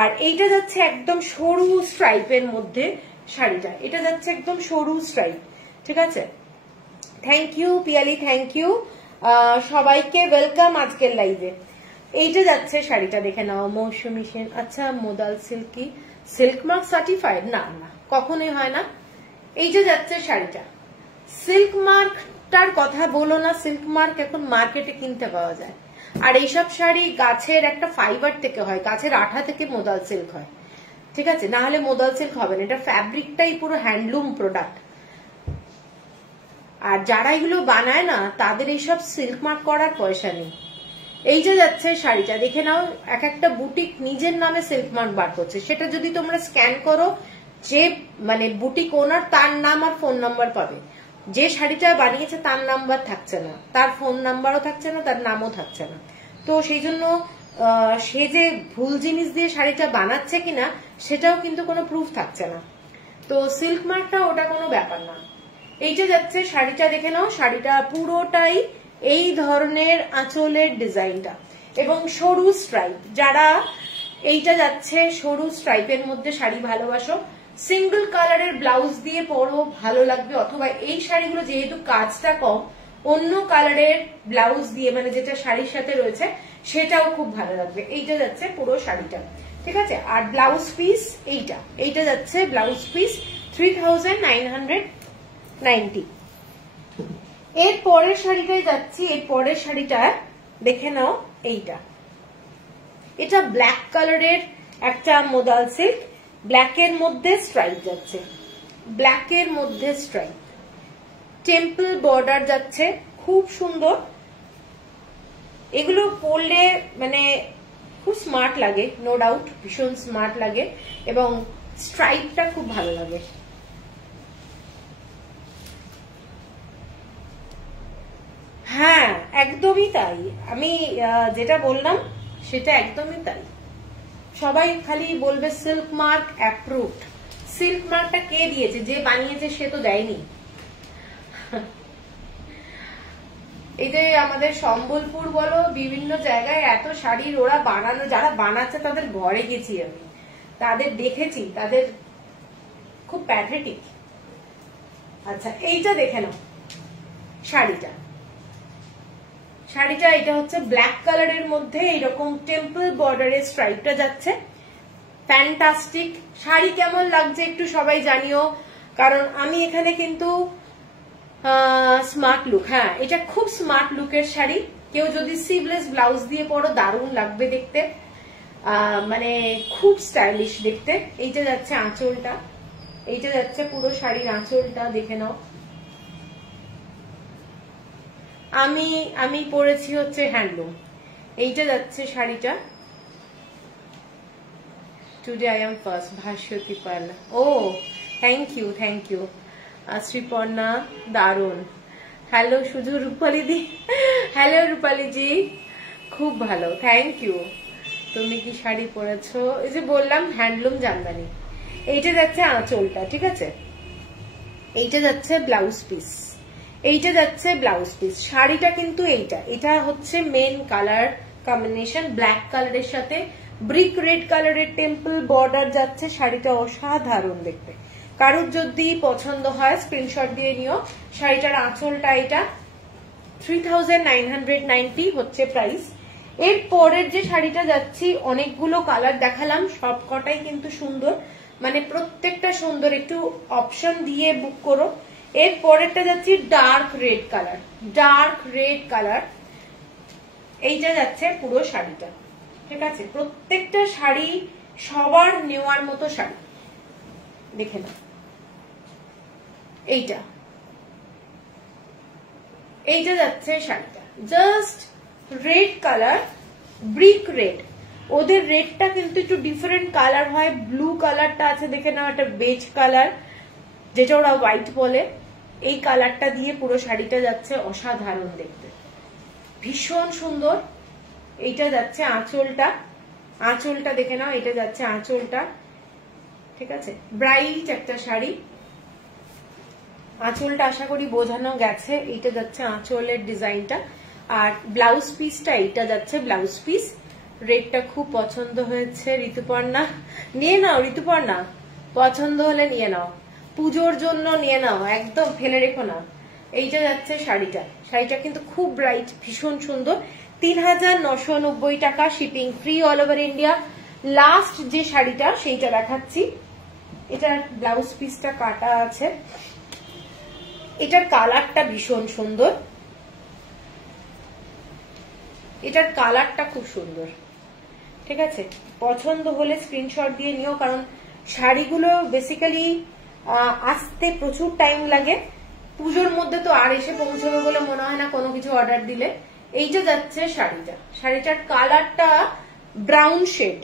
আর এইটা যাচ্ছে একদম সরু স্ট্রাইপের মধ্যে শাড়িটা, এটা যাচ্ছে একদম সরু স্ট্রাইপ, ঠিক আছে। Thank you Piyali, thank you, সবাইকে ওয়েলকাম আজকের লাইভে। এইটা যাচ্ছে শাড়িটা, দেখে নাও, মৌসুমী সেন। আচ্ছা মোদাল সিল্ক কি সিল্ক মার্ক সার্টিফাইড? না না, কখনোই হয় না। এইটা যাচ্ছে শাড়িটা, সিল্ক মার্কটার কথা বলো না, সিল্ক মার্ক এখন মার্কেটে কিনতে পাওয়া যায়। আর এইসব শাড়ি গাছের একটা ফাইবার থেকে হয়, গাছের আঠা থেকে মোদাল সিল্ক হয়, ঠিক আছে, না হলে মোদাল সিল্ক হবে না। এটা ফ্যাব্রিকটাই পুরো হ্যান্ডলুম প্রোডাক্ট। আর যারা এগুলো বানায় না তাদের এইসব সিল্ক মার্ক করার পয়সা নেই। এইটা যাচ্ছে শাড়িটা, দেখে নাও, এক একটা বুটিক নিজের নামে সিল্ক মার্ক বার করছে। সেটা যদি তোমরা স্ক্যান করো, যে মানে বুটিক ওনার তার নাম আর ফোন নাম্বার পাবে। যে শাড়িটা বানিয়েছে তার নাম্বার থাকছে না, তার ফোন নাম্বারও থাকছে না, তার নামও থাকছে না। তো সেই জন্য সে যে ভুল জিনিস দিয়ে শাড়িটা বানাচ্ছে কিনা সেটাও কিন্তু কোনো প্রুফ থাকছে না। তো সিল্ক মার্কটা ওটা কোনো ব্যাপার না। এইটা যাচ্ছে শাড়িটা, দেখে নাও, শাড়িটা পুরোটাই এই ধরনের আঁচলের ডিজাইনটা এবং সরু স্ট্রাইপ। যারা এইটা যাচ্ছে সরু স্ট্রাইপের মধ্যে শাড়ি ভালোবাসো, সিঙ্গল কালারের ব্লাউজ দিয়ে পরো, ভালো লাগবে। অথবা এই শাড়িগুলো যেহেতু কাজটা কম, অন্য কালারের ব্লাউজ দিয়ে, মানে যেটা শাড়ির সাথে রয়েছে সেটাও খুব ভালো লাগবে। এইটা যাচ্ছে পুরো শাড়িটা, ঠিক আছে। আর ব্লাউজ পিস এইটা যাচ্ছে ব্লাউজ পিস 3990। এর পরের শাড়িটাই যাচ্ছি, এর পরের শাড়িটা দেখে নাও, এটা ব্ল্যাক কালারের একটা মোদাল সিল্ক, ব্ল্যাকের মধ্যে স্ট্রাইপ যাচ্ছে, ব্ল্যাকের মধ্যে স্ট্রাইপ, টেম্পল বর্ডার যাচ্ছে, খুব সুন্দর। এগুলো পরলে মানে খুব স্মার্ট লাগে, নো ডাউট, ভীষণ স্মার্ট লাগে এবং স্ট্রাইপটা খুব ভালো লাগে। হ্যাঁ একদমই তাই, আমি যেটা বললাম সেটা একদমই তাই। সবাই খালি বলবে সিল্ক মার্ক অ্যাপ্রুভড। সিল্ক মার্কটা কে দিয়েছে? যে বানিয়েছে সে তো দেয়নি। এই যে আমাদের সম্বলপুর বলো, বিভিন্ন জায়গায় এত শাড়ির ওরা বানানো, যারা বানাচ্ছে তাদের ঘরে গেছি আমি, তাদের দেখেছি, তাদের খুব প্যাথেটিক। আচ্ছা এইটা দেখে নাও শাড়িটা, এটা হচ্ছে ব্ল্যাক কালারের মধ্যে এইরকম টেম্পল বর্ডারের স্ট্রাইপটা যাচ্ছে, ফ্যান্টাস্টিক। শাড়ি কেমন লাগছে একটু সবাই জানিও, কারণ আমি এখানে কিন্তু স্মার্ট লুক, হ্যাঁ এটা খুব স্মার্ট লুকের শাড়ি। কেউ যদি সিভলেস ব্লাউজ দিয়ে পরো দারুণ লাগবে দেখতে, মানে খুব স্টাইলিশ দেখতে। এইটা যাচ্ছে আঁচলটা, এইটা যাচ্ছে পুরো শাড়ির আঁচলটা, দেখে নাও। আমি পরেছি হচ্ছে হ্যান্ডলুম। এইটা যাচ্ছে শাড়িটা, today I am first, Bhaswati Pal. Oh thank you Sriparna, দারুন। হ্যালো শুধু রূপালী দি, হ্যালো রূপালী জি, খুব ভালো, থ্যাংক ইউ। তুমি কি শাড়ি পরেছো? এই যে বললাম হ্যান্ডলুম জামদানি। এইটা যাচ্ছে আঁচলটা, ঠিক আছে, এইটা যাচ্ছে ব্লাউজ পিস, এইটা যাচ্ছে ব্লাউজ পিস। শাড়িটা কিন্তু এটা হচ্ছে মেন কালার কম্বিনেশন, ব্ল্যাক কালারের সাথে ব্রিক রেড কালারের টেম্পল বর্ডার যাচ্ছে। শাড়িটা অসাধারণ দেখতে, কারোর যদি পছন্দ হয় স্ক্রিনশট দিয়ে নিও। শাড়িটার আঁচলটা এটা 3990 হচ্ছে প্রাইস। এর পরের যে শাড়িটা যাচ্ছি, অনেকগুলো কালার দেখালাম, সব কটাই কিন্তু সুন্দর, মানে প্রত্যেকটা সুন্দর, একটু অপশন দিয়ে বুক করো। এর পরেরটা যাচ্ছি ডার্ক রেড কালার, এইটা যাচ্ছে পুরো শাড়িটা, ঠিক আছে। প্রত্যেকটা শাড়ি সবার নেওয়ার মতো শাড়ি, দেখে না। এইটা যাচ্ছে শাড়িটা just red colour, brick red. ওদের রেডটা কিন্তু একটু ডিফারেন্ট কালার হয়। ব্লু কালারটা আছে দেখে নাও, একটা বেজ কালার যেটা ওরা হোয়াইট বলে। এই কালারটা দিয়ে পুরো শাড়িটা যাচ্ছে, অসাধারণ দেখতে, ভীষণ সুন্দর। এইটা যাচ্ছে আঁচলটা, আঁচলটা দেখে নাও, এটা যাচ্ছে আঁচলটা, ঠিক আছে, ব্রাইট একটা শাড়ি। আঁচলটা আশা করি বোঝানো গেছে। এইটা যাচ্ছে আঁচলের ডিজাইনটা, আর ব্লাউজ পিসটা এইটা যাচ্ছে ব্লাউজ পিস। রেডটা খুব পছন্দ হয়েছে ঋতুপর্ণা, নিয়ে নাও ঋতুপর্ণা, পছন্দ হলে নিয়ে নাও, পুজোর জন্য নিয়ে নাও, একদম ফেলে রেখো না। এইটা যাচ্ছে শাড়িটা, শাড়িটা কিন্তু খুব ব্রাইট, ভীষণ সুন্দর। 3990 টাকা, shipping free all over India. Last যে শাড়িটা সেইটা দেখাচ্ছি, এটার ব্লাউজ পিসটা কাটা আছে। এটার কালারটা ভীষণ সুন্দর, এটার কালারটা খুব সুন্দর, ঠিক আছে। পছন্দ হলে স্ক্রিনশট দিয়ে নিও, কারণ শাড়িগুলো বেসিক্যালি আসতে প্রচুর টাইম লাগে। পুজোর মধ্যে তো আর এসে পৌঁছবে বলে মনে হয় না কোনো কিছু অর্ডার দিলে। এইটা যাচ্ছে শাড়িটা, শাড়িটার কালারটা ব্রাউন শেড,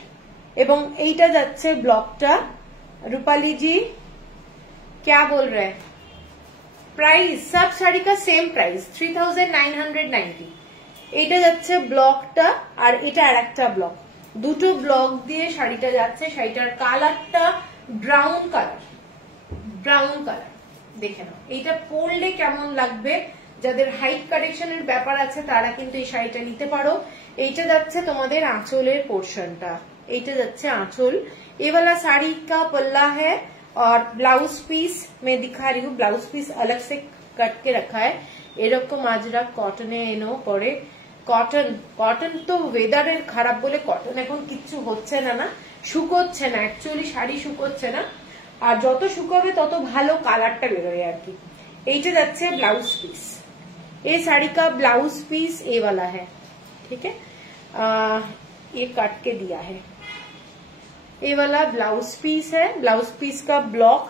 এবং এইটা যাচ্ছে ব্লকটা। रूपाली जी क्या बोल रहे हैं? प्राइस सब साड़ी का सेम प्राइस 3990। এটা যাচ্ছে ব্লকটা, আর এটা আর একটা ব্লক, দুটো ব্লক দিয়ে শাড়িটা যাচ্ছে। শাড়িটার কালারটা ব্রাউন কালার, ব্রাউন কালার দেখে নাও। এইটা পরলে কেমন লাগবে, যাদের হাইট কারেকশনের ব্যাপার আছে তারা কিন্তু এই শাড়িটা নিতে পারো। এইটা যাচ্ছে তোমাদের আঁচলের পোর্শনটা, এইটা যাচ্ছে আঁচল। ये वाला साड़ी का पल्ला है, और ब्लाउज पीस मैं दिखा रही हूँ, ब्लाउज पीस अलग से कट के रखा है। এরকম আজরা কটনে এনো পরে, কটন, কটন তো ওয়েদারের খারাপ বলে কটন এখন কিচ্ছু হচ্ছে না, না শুকোচ্ছে না, অ্যাকচুয়ালি শাড়ি শুকোচ্ছে না, আর যত শুকোবে তত ভালো কালারটা বেরোয় আর কি। এইটা যাচ্ছে ব্লাউজ পিস, ये साड़ी का ब्लाउज पीस ये वाला है, ठीक है, ये काट के दिया है। ये वाला ब्लाउज पीस है, ब्लाउज पीस का ब्लॉक,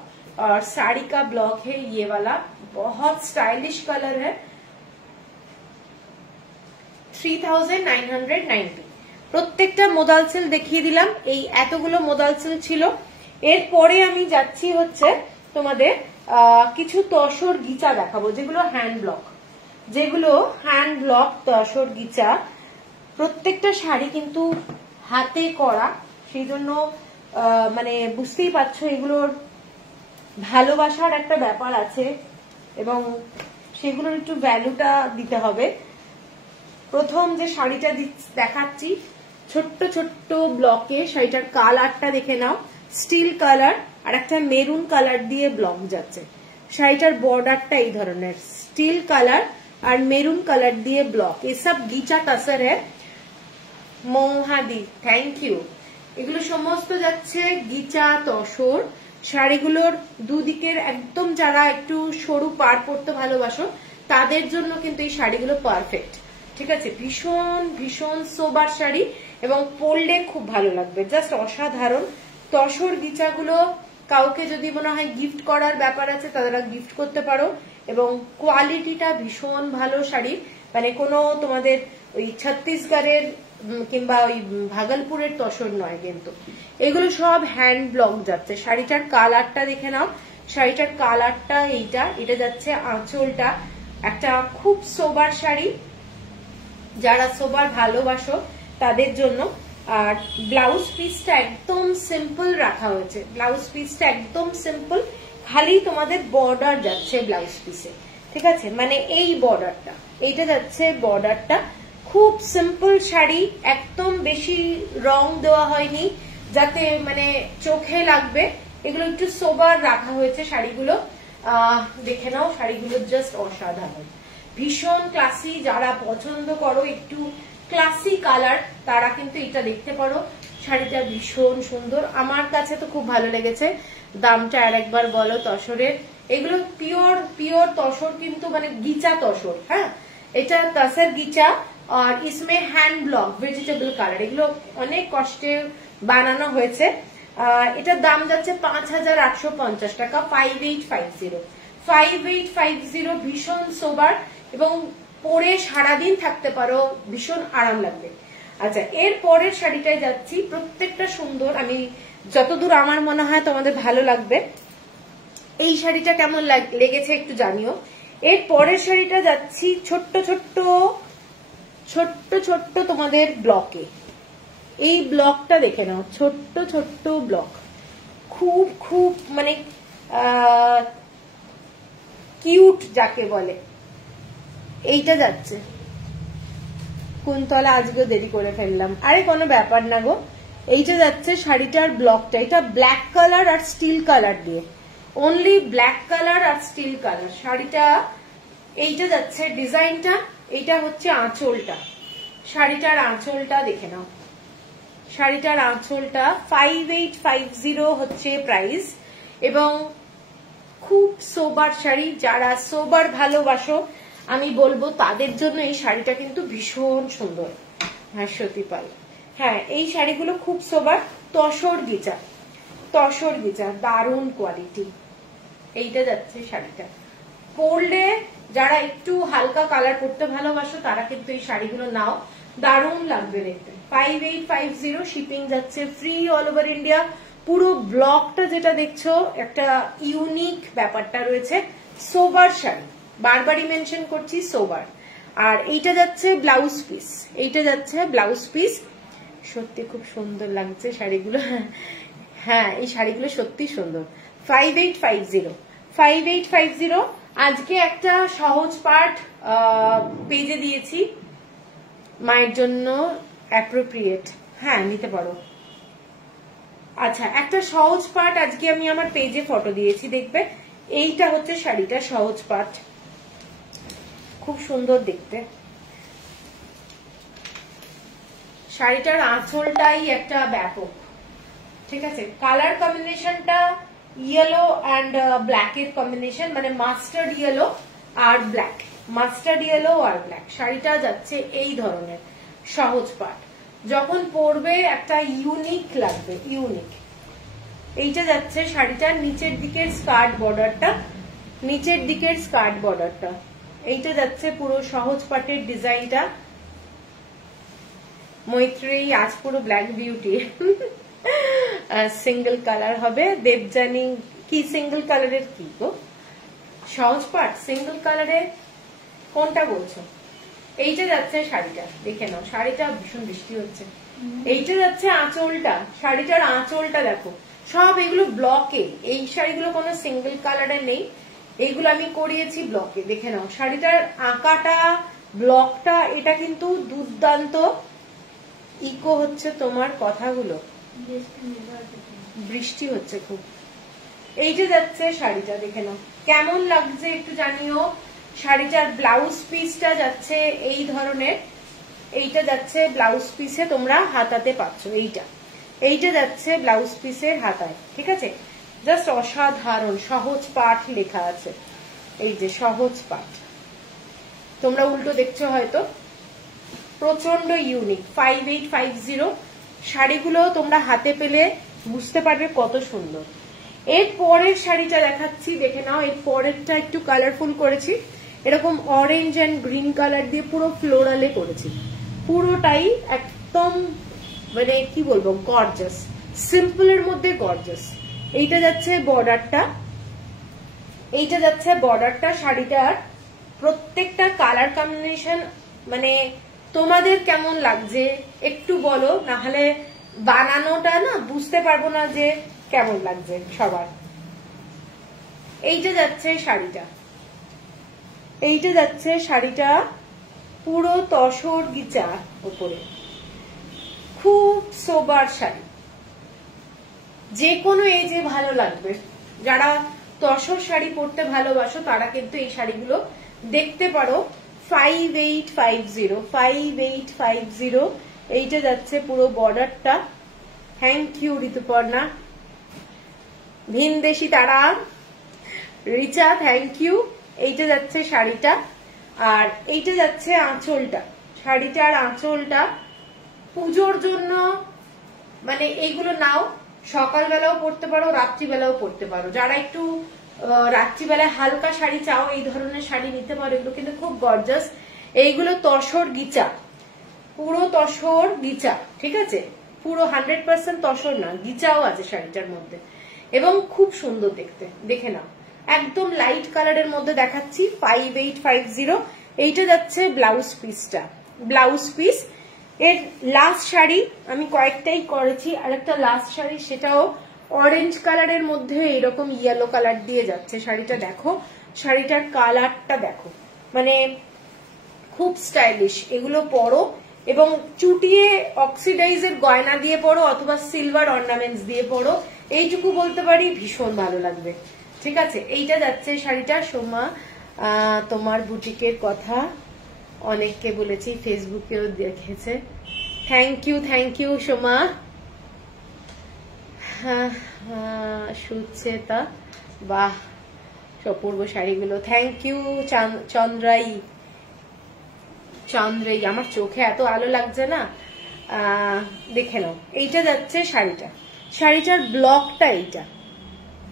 और साड़ी का ब्लॉक है ये वाला, बहुत स्टाइलिश कलर है। 3990। প্রত্যেকটা মোদাল সিল দেখিয়ে দিলাম, এই এতগুলো মোদাল সিল ছিল। এরপরে আমি যাচ্ছি হচ্ছে তোমাদের কিছু তসর গিচা দেখাবো, যেগুলো হ্যান্ড ব্লক, যেগুলো হ্যান্ড ব্লক তসর গিচা। প্রত্যেকটা শাড়ি কিন্তু হাতে করা, সেই জন্য মানে বুঝতেই পারছো এগুলোর ভালোবাসার একটা ব্যাপার আছে, এবং সেগুলোর একটু ভ্যালুটা দিতে হবে। প্রথম যে শাড়িটা দেখাচ্ছি ছোট্ট ছোট্ট ব্লকে, শাড়িটার কালারটা দেখে নাও, স্টিল কালার আর একটা মেরুন কালার দিয়ে ব্লক যাচ্ছে। শাড়িটার বর্ডারটা এই ধরনের স্টিল কালার আর মেরুন কালার দিয়ে ব্লক, এসব গিচা টাসার হ্যাঁ। মৌহাদি থ্যাংক ইউ। এগুলো সমস্ত যাচ্ছে গিচা তসর। শাড়িগুলোর দুদিকের একদম যারা একটু সরু পাড় পরতে ভালোবাসো তাদের জন্য কিন্তু এই শাড়িগুলো পারফেক্ট, ঠিক আছে। ভীষণ ভীষণ সোবার শাড়ি, এবং পরলে খুব ভালো লাগবে, জাস্ট অসাধারণ। তসর গিচাগুলো কাউকে যদি মনে হয় গিফট করার ব্যাপার আছে তারা গিফট করতে পারো, এবং কোয়ালিটিটা ভীষণ ভালো শাড়ি, মানে কোনো তোমাদের ওই ছত্তিশগড়ের কিংবা ওই ভাগলপুরের তসর নয়, কিন্তু এগুলো সব হ্যান্ড ব্লক যাচ্ছে। শাড়িটার কালারটা দেখে নাও, শাড়িটার কালারটা এইটা, এটা যাচ্ছে আঁচলটা। একটা খুব সোবার শাড়ি, যারা সোবার ভালোবাসো তাদের জন্য। আর ব্লাউজ পিসটা একদম সিম্পল রাখা হয়েছে, ব্লাউজ পিসটা একদম সিম্পল, খালি তোমাদের বর্ডার যাচ্ছে ব্লাউজ পিসে, ঠিক আছে, মানে এই বর্ডারটা, এইটা যাচ্ছে বর্ডারটা। খুব সিম্পল শাড়ি, একদম বেশি রং দেওয়া হয়নি যাতে মানে চোখে লাগবে, এগুলো একটু সোবার রাখা হয়েছে শাড়িগুলো। দেখে নাও শাড়িগুলো জাস্ট অসাধারণ, ভীষণ ক্লাসি। যারা পছন্দ করো একটু ক্লাসি কালার তারা কিন্তু এটা দেখতে পারো। শাড়িটা ভীষণ সুন্দর, আমার কাছে তো খুব ভালো লেগেছে। দামটা আর একবার বলো তসরের। এগুলো পিওর পিওর তসর, কিন্তু মানে গিচা তসর, হ্যাঁ, এটা তসর গিচা। আর ইসমে হ্যান্ড ব্লক ভেজিটেবল কালার, এগুলো অনেক কষ্টে বানানো হয়েছে। এটার দাম যাচ্ছে 5850 টাকা, 5850। 5850 ভীষণ সোবার, এবং পরে সারাদিন থাকতে পারো, ভীষণ আরাম লাগবে। আচ্ছা, এর পরের শাড়িটায় যাচ্ছি, প্রত্যেকটা সুন্দর, আমি যতদূর আমার মনে হয় তোমাদের ভালো লাগবে। এই শাড়িটা কেমন লেগেছে একটু জানিও। এর পরের শাড়িটা যাচ্ছি ছোট্ট ছোট্ট ছোট্ট ছোট্ট তোমাদের ব্লকে। এই ব্লকটা দেখে নাও, ছোট্ট ছোট্ট ব্লক, খুব খুব মানে কিউট যাকে বলে। এইটা যাচ্ছে কুন্তলা, আজকেও দেরি করে ফেললাম, আরে কোনো ব্যাপার না গো। এইটা যাচ্ছে শাড়িটার ব্লকটা, এটা ব্ল্যাক কালার আর স্টিল কালার দিয়ে, অনলি ব্ল্যাক কালার আর স্টিল কালার শাড়িটা। এইটা যাচ্ছে ডিজাইনটা, এইটা হচ্ছে আঁচলটা, শাড়িটার আঁচলটা দেখে নাও। শাড়িটার আঁচলটা 5850 হচ্ছে প্রাইস, এবং খুব সোবার শাড়ি। যারা সোবার ভালোবাসো আমি বলবো তাদের জন্য এই শাড়িটা কিন্তু ভীষণ সুন্দর। ভাস্বতী পাল, হ্যাঁ এই শাড়িগুলো খুব সোবার, তসর গিচা, তসর গিচা, দারুণ কোয়ালিটি। এইটা যাচ্ছে শাড়িটা, পরলে যারা একটু হালকা কালার পরতে ভালোবাসো তারা কিন্তু এই শাড়িগুলো নাও, দারুণ লাগবে দেখতে। 5850, শিপিং যাচ্ছে ফ্রি অল ওভার ইন্ডিয়া। পুরো ব্লকটা যেটা দেখছো একটা ইউনিক ব্যাপারটা রয়েছে, সোবার শাড়ি, বারবারই মেনশন করছি সোবার। আর এইটা যাচ্ছে ব্লাউজ পিস, এইটা যাচ্ছে ব্লাউজ পিস। সত্যি খুব সুন্দর লাগছে শাড়িগুলো, হ্যাঁ এই শাড়িগুলো সত্যি সুন্দর। 5850 আজকে একটা সহজ পাঠ পেজে দিয়েছি, মায়ের জন্য অ্যাপ্রোপ্রিয়েট, হ্যাঁ নিতে পারো। আচ্ছা, একটা সহজ পাঠ আজকে আমি আমার পেজে ফটো দিয়েছি, দেখবে। এইটা হচ্ছে শাড়িটা সহজ পাঠ, খুব সুন্দর দেখতে। শাড়িটার আঁচলটাই একটা ব্যাপক, ঠিক আছে। কালার কম্বিনেশনটা ইয়েলো অ্যান্ড ব্ল্যাক এর কম্বিনেশন, মানে মাস্টার্ড ইয়েলো আর ব্ল্যাক, মাস্টার্ড ইয়েলো আর ব্ল্যাক। শাড়িটা যাচ্ছে এই ধরনের সহজ পাট, যখন পরবে একটা ইউনিক লাগবে, ইউনিক। এইটা যাচ্ছে শাড়িটার নিচের দিকের স্কার্ট বর্ডারটা, নিচের দিকের স্কার্ট বর্ডারটা। এইটা যাচ্ছে পুরো সহজ পাটের ডিজাইনটা। মৈত্রী আজ পুরো ব্ল্যাক বিউটি, সিঙ্গেল কালার হবে। দেবজানি কি সিঙ্গেল কালারের কি গো? সহজ পাট সিঙ্গেল কালারে কোনটা বলছো? এইটা যাচ্ছে শাড়িটা, দেখে নাও, শাড়িটা ভীষণ বৃষ্টি হচ্ছে। এইটা যাচ্ছে আঁচলটা, শাড়িটার আঁচলটা দেখো, সব এগুলো ব্লকে, এই শাড়িগুলো কোনো সিঙ্গেল কালারে নেই, এইগুলো আমি করিয়েছি ব্লকে, দেখে নাও। শাড়িটার আঁকাটা, ব্লকটা, এটা কিন্তু দুর্দান্ত। ইকো হচ্ছে তোমার কথাগুলো, বৃষ্টি হচ্ছে খুব। এইটা যাচ্ছে শাড়িটা, দেখে নাও কেমন লাগছে একটু জানিও। শাড়িটার ব্লাউজ পিসটা যাচ্ছে এই ধরনের, এইটা যাচ্ছে ব্লাউজ পিসে, তোমরা হাতাতে পাচ্ছ এইটা, এইটা যাচ্ছে ব্লাউজ পিসের হাতায়, ঠিক আছে। জাস্ট অসাধারণ, সহজ পাঠ লেখা আছে, এই যে সহজ পাঠ, তোমরা উল্টো দেখছো হয়তো, প্রচন্ড ইউনিক। 5850 শাড়িগুলো তোমরা হাতে পেলে বুঝতে পারবে কত সুন্দর। এর পরের শাড়িটা দেখাচ্ছি, দেখে নাও। এর পরেরটা একটু কালারফুল করেছি, এরকম অরেঞ্জ এন্ড গ্রিন কালার দিয়ে পুরো ফ্লোরালে করেছি, পুরোটাই একদম মানে কি বলবো, গর্জাস, সিম্পলের মধ্যে গর্জাস। এইটা যাচ্ছে বর্ডারটা, এইটা যাচ্ছে বর্ডারটা। শাড়িটার প্রত্যেকটা কালার কম্বিনেশন মানে তোমাদের কেমন লাগছে একটু বলো, না হলে বানানোটা না বুঝতে পারবো না যে কেমন লাগছে সবার। এইটা যাচ্ছে শাড়িটা, এইটা যাচ্ছে শাড়িটা পুরো তসর গিচা উপরে, খুব সোবার শাড়ি, যে কোনো এজে ভালো লাগবে। যারা তসর শাড়ি পরতে ভালোবাসো তারা কিন্তু এই শাড়িগুলো দেখতে পারো। 5850 এইটা যাচ্ছে পুরো বর্ডারটা। থ্যাংক ইউ ঋতুপর্ণা, ভিনদেশি তারা, রিচা থ্যাংক ইউ। এইটা যাচ্ছে শাড়িটা, আর এইটা যাচ্ছে আঁচলটা। শাড়িটার আঁচলটা পুজোর জন্য, মানে এইগুলো নাও, সকালবেলাও পরতে পারো, রাত্রিবেলাও পরতে পারো। যারা একটু রাত্রিবেলায় হালকা শাড়ি চাও এই ধরনের শাড়ি নিতে পারো, এগুলো কিন্তু খুব গর্জাস। এইগুলো তসর গিচা, পুরো তসর গিচা, ঠিক আছে, পুরো 100% তসর না, গিচাও আছে শাড়িটার মধ্যে এবং খুব সুন্দর দেখতে। দেখে নাও, একদম লাইট কালারের মধ্যে দেখাচ্ছি 5850। এইটা যাচ্ছে ব্লাউজ পিসটা, ব্লাউজ পিস। এর লাস্ট শাড়ি আমি কয়েকটাই করেছি, আর একটা লাস্ট শাড়ি, সেটাও অরেঞ্জ কালারের মধ্যে এরকম ইয়েলো কালার দিয়ে যাচ্ছে। শাড়িটা দেখো, শাড়িটার কালারটা দেখো, মানে খুব স্টাইলিশ। এগুলো পরো এবং চুটিয়ে অক্সিডাইজের গয়না দিয়ে পরো অথবা সিলভার অর্নামেন্টস দিয়ে পরো, এইটুকু বলতে পারি ভীষণ ভালো লাগবে। ঠিক আছে, এইটা যাচ্ছে শাড়িটা। সোমা, তোমার বুটিকের কথা অনেককে বলেছি, ফেসবুকেও দেখেছে। Thank you Soma. সুচেতা, বাহ, অপূর্ব শাড়িগুলো, থ্যাংক ইউ। চন্দ্রাই, আমার চোখে এত আলো লাগছে না, দেখে নাও। এইটা যাচ্ছে শাড়িটা, শাড়িটার ব্লকটা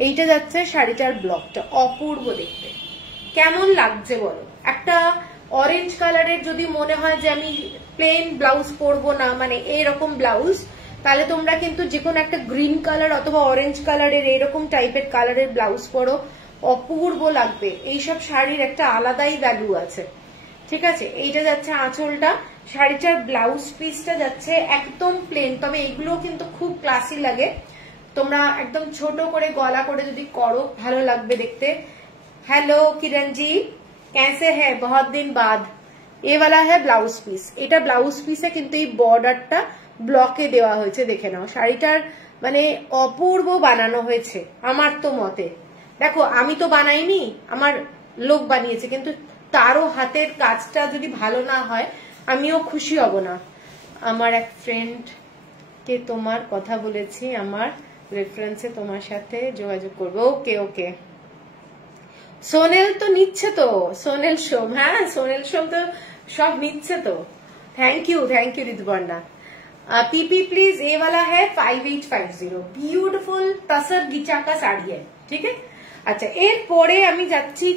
এইটা যাচ্ছে শাড়িটার ব্লকটা, অপূর্ব দেখতে। কেমন লাগছে বলো? একটা অরেঞ্জ কালারের যদি মনে হয় যে আমি প্লেন ব্লাউজ পরবো না, মানে এইরকম ব্লাউজ, তাহলে তোমরা কিন্তু যে কোনো একটা গ্রিন কালার অথবা অরেঞ্জ কালারের এইরকম টাইপের কালারের ব্লাউজ পরো, অপূর্ব লাগবে। এইসব শাড়ির একটা আলাদাই ভ্যালু আছে। ঠিক আছে, এইটা যাচ্ছে আঁচলটা, শাড়িটার ব্লাউজ পিসটা যাচ্ছে একদম প্লেন, তবে এগুলো কিন্তু খুব ক্লাসি লাগে। তোমরা একদম ছোট করে গলা করে যদি করো ভালো লাগবে দেখতে। हेलो किरण जी, कैसे हैं? बहुत दिन बाद। ये वाला है ब्लाउज पिस। এটা ব্লাউজ পিসে কিন্তু এই বর্ডারটা ব্লকে দেওয়া হয়েছে, দেখে নাও। শাড়িটার মানে অপূর্ব বানানো হয়েছে আমার তো মতে। দেখো, আমি তো বানাইনি, আমার লোক বানিয়েছে, কিন্তু তারও হাতের কাজটা যদি ভালো না হয় আমিও খুশি হব না। আমার এক ফ্রেন্ড কে তোমার কথা বলেছি, আমার রেফারেন্সে তোমার সাথে যোগাযোগ করবো। ওকে ওকে। সোনেল তো নিচ্ছে তো, সোনেল সোম, হ্যাঁ সোনেল সোম তো সব নিচ্ছে তো। Thank you Rituparna. PP please, ये वाला है 5850, ब्यूटीफुल तसर गीचा का साड़ी है। ठीक है, अच्छा, एर परे आमी जाচ্ছি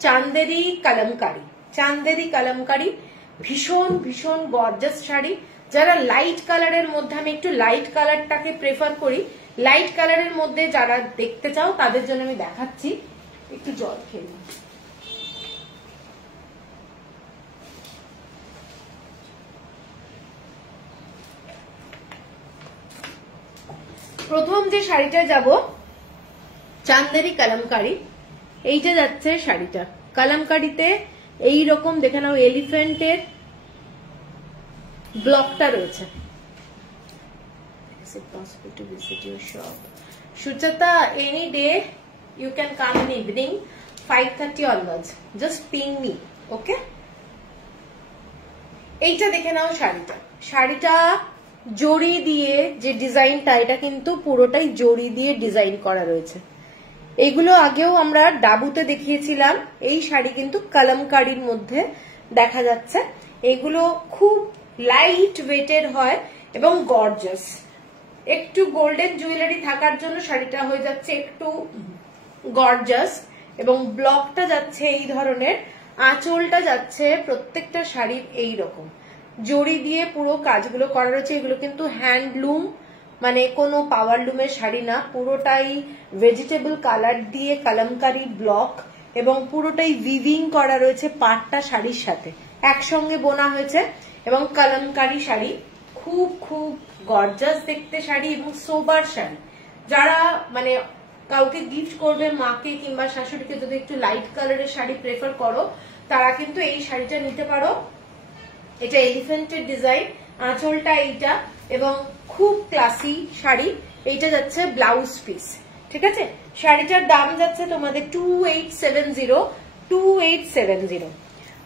चांदेरी कलमकारी। चांदेरी कलमकारी भीषण भीषण गॉर्जास শাড়ি। যারা লাইট কালারের মধ্যে, আমি একটু লাইট কালারটাকে প্রেফার করি, লাইট কালারের মধ্যে যারা দেখতে চাও তাদের জন্য আমি দেখাচ্ছি। একটু জল খেয়ে নিই। প্রথম যে শাড়িটা যাব, চান্দেরি কলমকারি। এইটা যাচ্ছে শাড়িটা, কলমকারিতে এইরকম দেখে নাও এলিফ্যান্টের ব্লকটা রয়েছে। Is it possible to visit your shop? Suchata, any day you can come in evening 5:30 onwards. Just ping me, okay? এইটা দেখে নাও শাড়িটা। শাড়িটা জড়ি দিয়ে যে ডিজাইনটা, এটা কিন্তু পুরোটাই জড়ি দিয়ে ডিজাইন করা রয়েছে। এইগুলো আগেও আমরা ডাবুতে দেখিয়েছিলাম। এই শাড়ি কিন্তু কলমকারির মধ্যে দেখা যাচ্ছে। এগুলো খুব লাইট ওয়েটের হয় এবং গর্জাস। একটু গোল্ডেন জুয়েলারি থাকার জন্য শাড়িটা হয়ে যাচ্ছে একটু গর্জাস, এবং ব্লকটা যাচ্ছে এই ধরনের, আঁচলটা যাচ্ছে প্রত্যেকটা শাড়ির এই রকম জড়ি দিয়ে পুরো কাজগুলো করা রয়েছে। এগুলো কিন্তু হ্যান্ডলুম, মানে কোনো পাওয়ার লুমের শাড়ি না, পুরোটাই ভেজিটেবল কালার দিয়ে কলমকারি ব্লক, এবং পুরোটাই উইভিং করা রয়েছে পাটটা শাড়ির সাথে একসঙ্গে বোনা হয়েছে। এবং কলমকারি শাড়ি খুব খুব গর্জাস দেখতে শাড়ি এবং সোবার শাড়ি। যারা মানে কাউকে গিফট করবে, মাকে কিংবা শাশুড়িকে, যদি একটু লাইট কালারের শাড়ি প্রেফার করো, তারা কিন্তু এই শাড়িটা নিতে পারো। এটা এলিফ্যান্টের ডিজাইন, আঁচলটা এইটা, এবং খুব ক্লাসি শাড়ি। এইটা যাচ্ছে ব্লাউজ পিস। ঠিক আছে, শাড়িটার দাম যাচ্ছে তোমাদের 2870।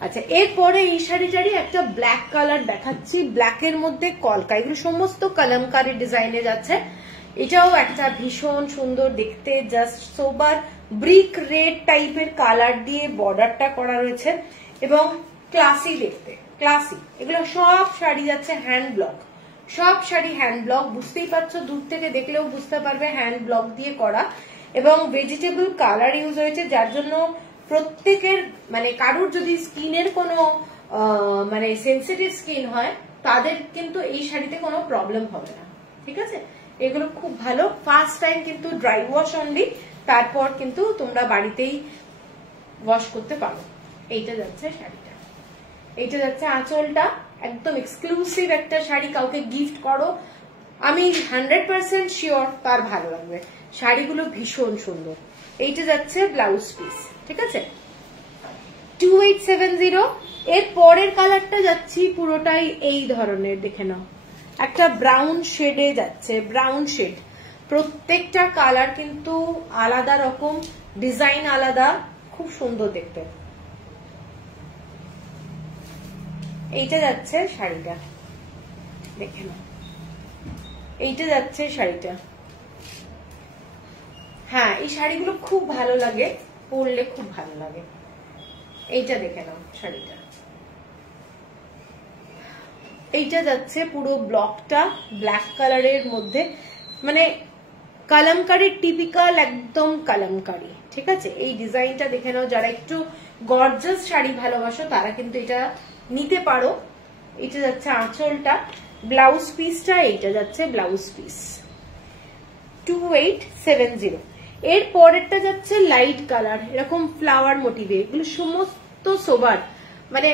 আচ্ছা, এরপরে এই শাড়িটারই একটা ব্ল্যাক কালার দেখাচ্ছি, ব্ল্যাকের মধ্যে কলকা। এগুলো সমস্ত কলমকারি ডিজাইনে যাচ্ছে। এটাও একটা ভীষণ সুন্দর দেখতে, জাস্ট সোবার ব্রিক রেড টাইপের কালার দিয়ে বর্ডারটা করা রয়েছে এবং ক্লাসি দেখতে, ক্লাসি। এগুলো সব শাড়ি যাচ্ছে হ্যান্ড ব্লক, সব শাড়ি হ্যান্ড ব্লক। বুঝতেই পারছো, দূর থেকে দেখলেও বুঝতে পারবে হ্যান্ড ব্লক দিয়ে করা, এবং ভেজিটেবল কালার ইউজ হয়েছে, যার জন্য প্রত্যেকের মানে কারুর যদি স্কিনের কোনো মানে সেন্সিটিভ স্কিন হয় তাদের কিন্তু এই শাড়িতে কোনো প্রবলেম হবে না, ঠিক আছে। এগুলো খুব ভালো, ফার্স্ট টাইম কিন্তু ড্রাই ওয়াশ অনলি, তারপর কিন্তু তোমরা বাড়িতেই ওয়াশ করতে পারো। এইটা যাচ্ছে শাড়িটা, এইটা যাচ্ছে আঁচলটা, একদম এক্সক্লুসিভ একটা শাড়ি, কাউকে গিফট করো, আমি 100% শিওর তার ভালো লাগবে। শাড়িগুলো ভীষণ সুন্দর। এইটা যাচ্ছে ব্লাউজ পিস, ঠিক আছে, 2870। এর পরের কালারটা যাচ্ছি পুরোটাই এই ধরনের, দেখে নাও, একটা ব্রাউন শেডে যাচ্ছে, ব্রাউন শেড। প্রত্যেকটা কালার কিন্তু আলাদা রকম, ডিজাইন আলাদা, খুব সুন্দর দেখতে। এইটা যাচ্ছে শাড়িটা, দেখে নাও, এইটা যাচ্ছে শাড়িটা। হ্যাঁ, এই শাড়িগুলো খুব ভালো লাগে, পরলে খুব ভালো লাগে। এইটা দেখে নাও শাড়িটা, এইটা যাচ্ছে পুরো ব্লকটা ব্ল্যাক কালারের মধ্যে, মানে কালামকারী, টিপিক্যাল একদম কালামকারী, ঠিক আছে। এই ডিজাইনটা দেখে নাও, যারা একটু গর্জাস শাড়ি ভালোবাসো তারা কিন্তু এটা নিতে পারো। এটা যাচ্ছে আঁচলটা, ব্লাউজ পিসটা, এইটা যাচ্ছে ব্লাউজ পিস, 2870। এর পরেরটা যাচ্ছে লাইট কালার, এরকম ফ্লাওয়ার মোটিভে, এগুলো সমস্ত সোবার, মানে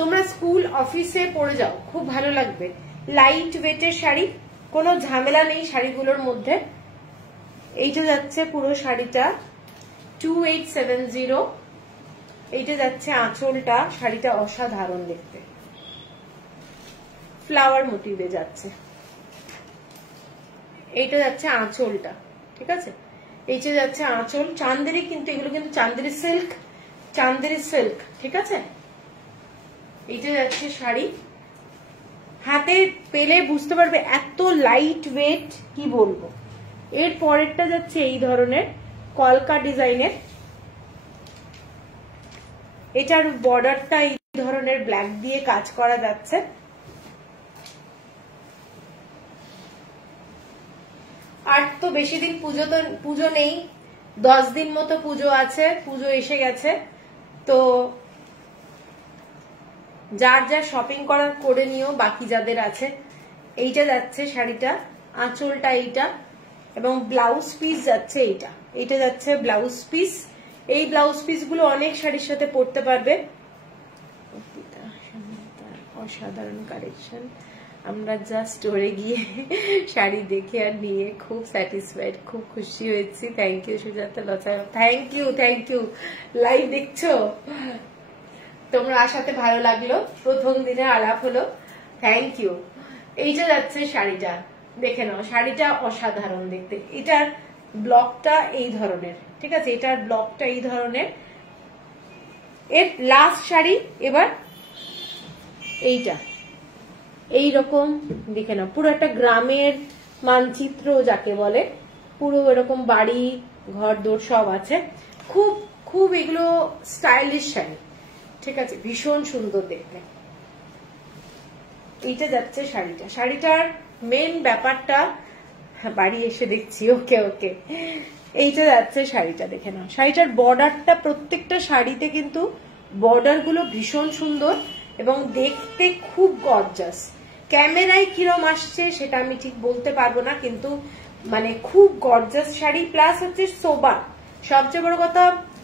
তোমরা স্কুল অফিসে পরে যাও, খুব ভালো লাগবে। লাইট ওয়েটের শাড়ি, কোনো ঝামেলা নেই শাড়িগুলোর মধ্যে। এইটা যাচ্ছে পুরো শাড়িটা 2870। এইটা যাচ্ছে আঁচলটা, শাড়িটা অসাধারণ দেখতে, ফ্লাওয়ার মোটিভে যাচ্ছে। এইটা যাচ্ছে আঁচলটা, ঠিক আছে, এইটা যাচ্ছে আঁচল, চান্দেরি, কিন্তু এগুলো কিন্তু চান্দেরি সিল্ক, চান্দেরি সিল্ক, ঠিক আছে। এইটা যাচ্ছে শাড়ি, হাতে পেলে বুঝতে পারবে এত লাইট ওয়েট, কি বলবো। এর পরেরটা যাচ্ছে এই ধরনের কলকা ডিজাইনের, এটার বর্ডারটা এই ধরনের ব্ল্যাক দিয়ে কাজ করা যাচ্ছে। আর তো বেশি দিন পুজো নেই, 10 দিন মতো পুজো আছে, পুজো এসে গেছে, তো যার যা শপিং করার করে নিও, বাকি যাদের আছে। এইটা যাচ্ছে শাড়িটা, আঁচলটা এইটা, এবং ব্লাউজ পিস যাচ্ছে এইটা, এইটা যাচ্ছে ব্লাউজ পিস। এই ব্লাউজ পিস গুলো অনেক শাড়ির সাথে পরতে পারবে, অসাধারণ কালেকশন। আমরা জাস্ট স্টোরে গিয়ে শাড়ি দেখে আর নিয়ে খুব স্যাটিসফাইড, খুব খুশি হয়েছি। Thank you Sujata Lata, thank you, thank you. Live দেখছো তোমরা, আসাতে ভালো লাগলো, প্রথম দিনে আলাপ হলো, থ্যাংক ইউ। এইটা যাচ্ছে শাড়িটা, দেখে নাও, শাড়িটা অসাধারণ দেখতে। এটার ব্লকটা এই ধরনের, ঠিক আছে, এটার ব্লকটা এই ধরনের। এর লাস্ট শাড়ি এবার এইটা, এইরকম দেখে নাও, পুরো একটা গ্রামের মানচিত্র যাকে বলে, পুরো এরকম বাড়ি ঘর দোর সব আছে, খুব খুব এগুলো স্টাইলিশ শাড়ি, ঠিক আছে, ভীষণ সুন্দর দেখতে। এইটা যাচ্ছে শাড়িটা, শাড়িটার মেন ব্যাপারটা বাড়ি এসে দেখছি, ওকে ওকে। এইটা যাচ্ছে শাড়িটা, দেখে নাও, শাড়িটার বর্ডারটা, প্রত্যেকটা শাড়িতে কিন্তু বর্ডার গুলো ভীষণ সুন্দর এবং দেখতে খুব গর্জাস। ক্যামেরায় কিরম আসছে সেটা আমি ঠিক বলতে পারবো না, কিন্তু মানে খুব গর্জাস শাড়ি, প্লাস হচ্ছে সোবার, সবচেয়ে বড় কথা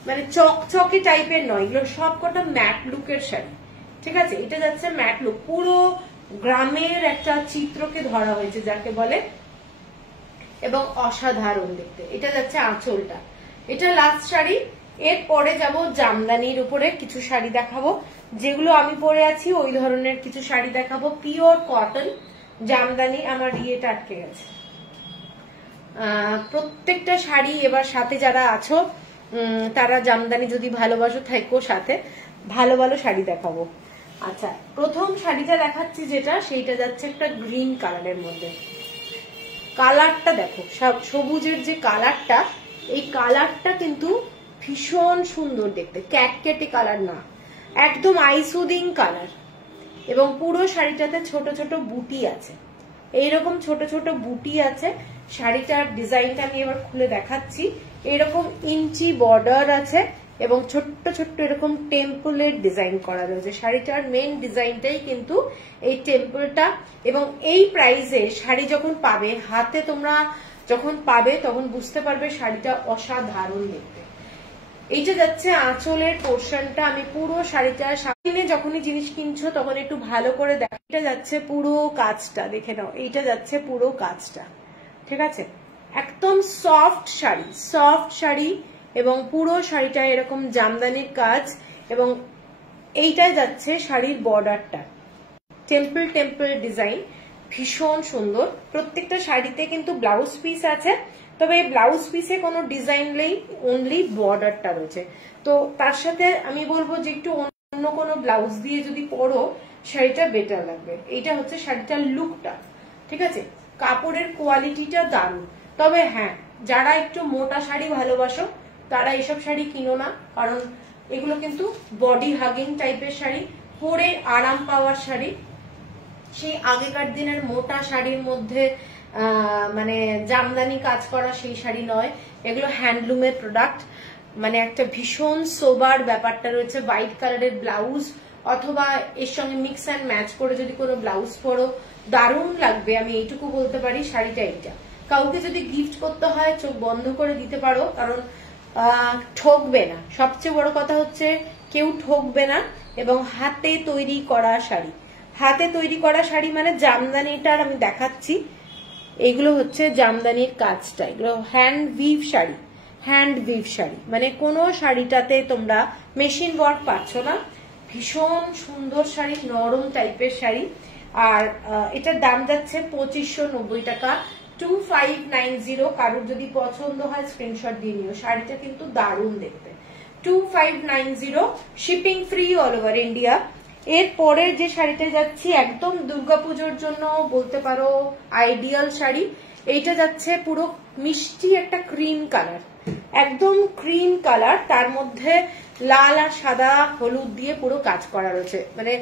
মানে চকচকে টাইপের নয়, এগুলো সব কটা ম্যাট লুকের শাড়ি, ঠিক আছে। এটা যাচ্ছে ম্যাট লুক, পুরো গ্রামের একটা চিত্রকে ধরা হয়েছে যাকে বলে, এবং অসাধারণ দেখতে। এটা যাচ্ছে আঁচলটা, এটা লাস্ট শাড়ি। এর পরে যাব জামদানির উপরে কিছু শাড়ি দেখাবো, যেগুলো আমি পরে আছি ওই ধরনের কিছু শাড়ি দেখাবো, পিওর কটন জামদানি। আমার ইয়েটা আটকে গেছে। প্রত্যেকটা শাড়ি এবার সাথে যারা আছো তারা জামদানি যদি ভালোবাসো থাকো সাথে, ভালো ভালো শাড়ি দেখাবো। আচ্ছা, প্রথম শাড়িটা দেখাচ্ছি যেটা, সেইটা যাচ্ছে একটা গ্রিন কালারের মধ্যে। কালারটা দেখো, সবুজের যে কালারটা, এই কালারটা কিন্তু ভীষণ সুন্দর দেখতে, ক্যাটকেটে কালার না, একদম আইসুদিং কালার, এবং পুরো শাড়িটাতে ছোট ছোট বুটি আছে, এইরকম ছোট ছোট বুটি আছে। শাড়িটার ডিজাইনটা আমি এবার খুলে দেখাচ্ছি। এরকম ইঞ্চি বর্ডার আছে, এবং ছোট্ট ছোট্ট এরকম টেম্পলের ডিজাইন করা রয়েছে। শাড়িটার মেন ডিজাইনটাই কিন্তু এই টেম্পলটা। এবং এই প্রাইসে শাড়ি যখন পাবে হাতে, তোমরা যখন পাবে তখন বুঝতে পারবে শাড়িটা অসাধারণ দেখতে। এইটা যাচ্ছে আঁচলের পোর্শনটা। আমি পুরো শাড়িটা সামনে যখনই জিনিস কিনছো তখন একটু ভালো করে দেখো। এটা যাচ্ছে পুরো কাজটা, দেখে নাও, এইটা যাচ্ছে পুরো কাজটা, ঠিক আছে? একদম সফট শাড়ি, সফট শাড়ি, এবং পুরো শাড়িটা এরকম জামদানির কাজ। এবং এইটাই যাচ্ছে শাড়ির বর্ডারটা, টেম্পল টেম্পল ডিজাইন, ভীষণ সুন্দর। প্রত্যেকটা শাড়িতে কিন্তু ব্লাউজ পিস আছে, তবে এই ব্লাউজ পিসে কোনো ডিজাইন নেই, অনলি বর্ডারটা রয়েছে। তো তার সাথে আমি বলবো যে একটু অন্য কোনো ব্লাউজ দিয়ে যদি পরো শাড়িটা বেটার লাগবে। এইটা হচ্ছে শাড়িটার লুকটা, ঠিক আছে? কাপড়ের কোয়ালিটিটা দারুণ। তবে হ্যাঁ, যারা একটু মোটা শাড়ি ভালোবাসো তারা এইসব শাড়ি কিনো না, কারণ এগুলো কিন্তু বডি হাগিং টাইপের শাড়ি, পরে আরাম পাওয়ার শাড়ি। সেই আগেকার দিনের মোটা শাড়ির মধ্যে মানে জামদানি কাজ করা সেই শাড়ি নয়, এগুলো হ্যান্ডলুমের প্রোডাক্ট। মানে একটা ভীষণ সোবার ব্যাপারটা রয়েছে। হোয়াইট কালারের ব্লাউজ অথবা এর সঙ্গে মিক্স অ্যান্ড ম্যাচ করে যদি কোনো ব্লাউজ পরো দারুণ লাগবে, আমি এইটুকু বলতে পারি। শাড়িটা এইটা কাউকে যদি গিফট করতে হয় চোখ বন্ধ করে দিতে পারো, কারণ ঠকবে না। সবচেয়ে বড় কথা হচ্ছে কেউ ঠকবে না। এবং হাতে তৈরি করা শাড়ি, হাতে তৈরি করা শাড়ি মানে জামদানিটার আমি দেখাচ্ছি, এগুলো হচ্ছে জামদানির কাজটা, এগুলো hand we've sari. Hand we've sari মানে কোনো শাড়িটাতে তোমরা মেশিন ওয়ার্ক পাচ্ছ না। ভীষণ সুন্দর শাড়ি, নরম টাইপের শাড়ি। আর এটার দাম যাচ্ছে 2590 টাকা, 2590। কারোর যদি পছন্দ হয় স্ক্রিনশট দিয়ে নিও। শাড়িটা কিন্তু দারুণ দেখতে। 2590, shipping free all over India. এর পরের যে শাড়িটা যাচ্ছি একদম দুর্গাপুজোর জন্য বলতে পারো আইডিয়াল শাড়ি। এইটা যাচ্ছে পুরো মিষ্টি একটা ক্রিম কালার, একদম ক্রিম কালার, তার মধ্যে লাল আর সাদা হলুদ দিয়ে পুরো কাজ করা রয়েছে, মানে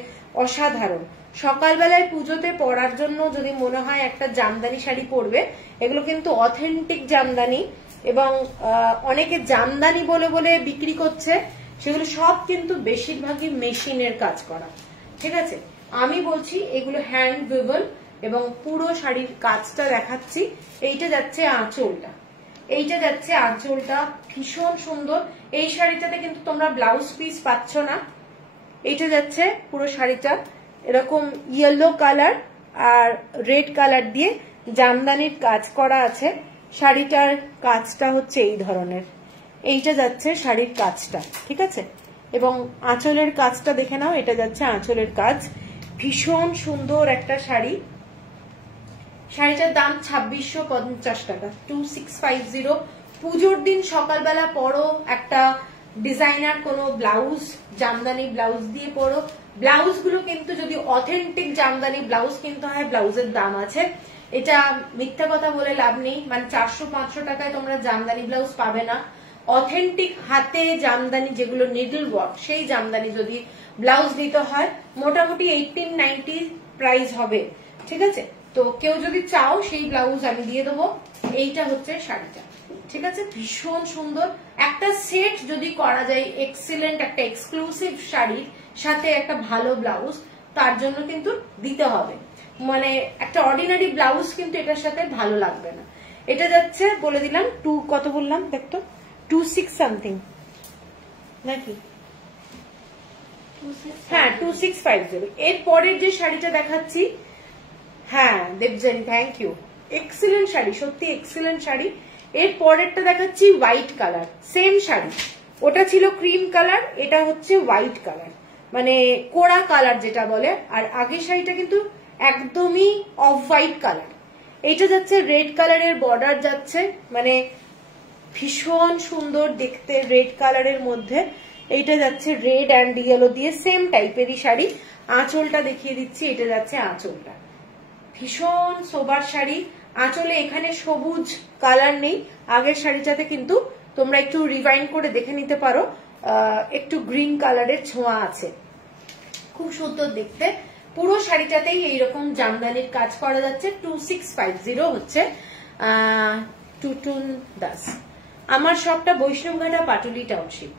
অসাধারণ। সকালবেলায় পুজোতে পরার জন্য যদি মনে হয় একটা জামদানি শাড়ি পরবে, এগুলো কিন্তু অথেন্টিক জামদানি। এবং অনেকে জামদানি বলে বলে বিক্রি করছে, সেগুলো সব কিন্তু বেশিরভাগই মেশিনের কাজ করা, ঠিক আছে? আমি বলছি এগুলো হ্যান্ড উইভেন। এবং পুরো শাড়ির কাজটা দেখাচ্ছি। এইটা যাচ্ছে আঁচলটা, এইটা যাচ্ছে আঁচলটা, ভীষণ সুন্দর। এই শাড়িটাতে কিন্তু তোমরা ব্লাউজ পিস পাচ্ছ না। এইটা যাচ্ছে পুরো শাড়িটা এরকম ইয়েলো কালার আর রেড কালার দিয়ে জামদানির কাজ করা আছে। শাড়িটার কাজটা হচ্ছে এই ধরনের। এইটা যাচ্ছে শাড়ির কাজটা, ঠিক আছে? এবং আঁচলের কাজটা দেখে নাও, এটা যাচ্ছে আঁচলের কাজ। ভীষণ সুন্দর একটা শাড়ি। শাড়িটার দাম 2650 টাকা, 2650। পুজোর দিন সকালবেলা পরো একটা ডিজাইনার কোনো ব্লাউজ, জামদানি ব্লাউজ দিয়ে পরো। ব্লাউজ গুলো কিন্তু যদি অথেন্টিক জামদানি ব্লাউজ কিনতে হয়, ব্লাউজের দাম আছে। এটা মিথ্যা কথা বলে লাভ নেই, মানে 400-500 টাকায় তোমরা জামদানি ব্লাউজ পাবে না। অথেন্টিক হাতে জামদানি যেগুলো নিডল ওয়ার্ক, সেই জামদানি যদি ব্লাউজ দিতে হয় মোটামুটি 1890 প্রাইস হবে, ঠিক আছে? তো কেউ যদি চাও সেই ব্লাউজ আমি দিয়ে দেবো। এইটা হচ্ছে শাড়িটা, ঠিক আছে? ভীষণ সুন্দর একটা সেট যদি করা যায়, এক্সিলেন্ট একটা এক্সক্লুসিভ শাড়ির সাথে একটা ভালো ব্লাউজ তার জন্য কিন্তু দিতে হবে। মানে একটা অর্ডিনারি ব্লাউজ কিন্তু এটার সাথে ভালো লাগবে না। এটা যাচ্ছে বলে দিলাম কত বললাম দেখতো, 26 সামথিং নাকি? হ্যাঁ, 2650। এর পরের যে শাড়িটা দেখাচ্ছি, হ্যাঁ Debjani, thank you, excellent sari, সত্যি এক্সিলেন্ট শাড়ি। এর পরেরটা দেখাচ্ছি হোয়াইট কালার, সেম শাড়ি। ওটা ছিল ক্রিম কালার, এটা হচ্ছে হোয়াইট কালার, মানে কোড়া কালার যেটা বলে। আর আগের শাড়িটা কিন্তু একদমই অফ হোয়াইট কালার। এইটা যাচ্ছে রেড কালারের বর্ডার যাচ্ছে, মানে ভীষণ সুন্দর দেখতে রেড কালারের মধ্যে। এইটা যাচ্ছে রেড অ্যান্ড ইয়েলো দিয়ে সেম টাইপেরই শাড়ি। আঁচলটা দেখিয়ে দিচ্ছি, এটা যাচ্ছে আঁচলটা, ভীষণ সোবার শাড়ি। আঁচলে এখানে সবুজ কালার নেই, আগের শাড়িটাতে কিন্তু তোমরা একটু রিভাইন্ড করে দেখে নিতে পারো, একটু গ্রিন কালারের ছোঁয়া আছে, খুব সুন্দর দেখতে। পুরো শাড়িটাতেই এইরকম জামদানির কাজ করা যাচ্ছে। 2650 হচ্ছে টুটুন দাস। আমার শপটা বৈষ্ণবঘাটা পাটুলি টাউনশিপ।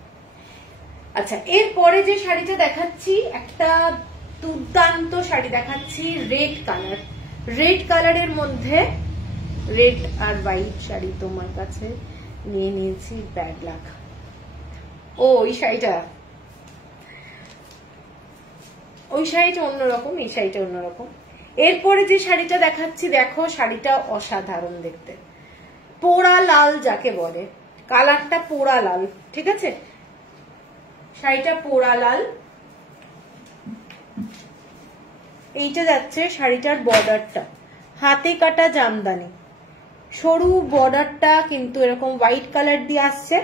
আচ্ছা, এরপরে যে শাড়িটা দেখাচ্ছি একটা দুর্দান্ত শাড়ি দেখাচ্ছি, রেড কালার। রেড কালারের মধ্যে রেড আর হোয়াইট শাড়ি তোমার কাছে নিয়ে নিয়েছি, ব্যাড লাক। ও ওই শাড়িটা অন্যরকম, এই শাড়িটা অন্যরকম। এরপরে যে শাড়িটা দেখাচ্ছি, দেখো শাড়িটা অসাধারণ দেখতে, পোড়া লাল যাকে বলে, কালারটা পোড়া লাল, ঠিক আছে, শাড়িটা পোড়া লাল। এইটা যাচ্ছে শাড়িটার বর্ডারটা, হাতে কাটা জামদানি, সরু বর্ডারটা কিন্তু এরকম হোয়াইট কালার দিয়ে আসছে,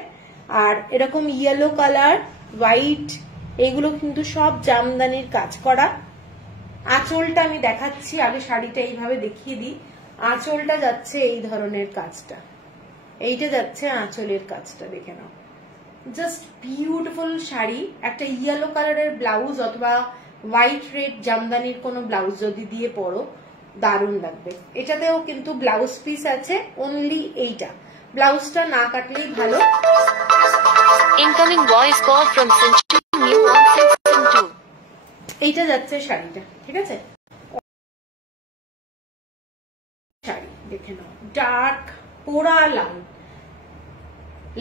আর এরকম ইয়েলো কালার, হোয়াইট, এগুলো কিন্তু সব জামদানির কাজ করা। আঁচলটা আমি দেখাচ্ছি, আগে শাড়িটা এইভাবে দেখিয়ে দিই। আঁচলটা যাচ্ছে এই ধরনের কাজটা, এইটা যাচ্ছে আঁচলের কাজটা, দেখে নাও, জাস্ট বিউটিফুল শাড়ি। একটা ইয়েলো কালারের ব্লাউজ অথবা হোয়াইট রেড জামদানির কোনো ব্লাউজ যদি দিয়ে পরো দারুণ লাগবে। এটাতেও কিন্তু ব্লাউজ পিস আছে, অনলি এইটা, ব্লাউজটা না কাটলেই ভালো। Incoming voice call from Sentu new 1672। এইটা যাচ্ছে শাড়িটা, ঠিক আছে, শাড়ি দেখে নাও, ডার্ক পোড়া লাল,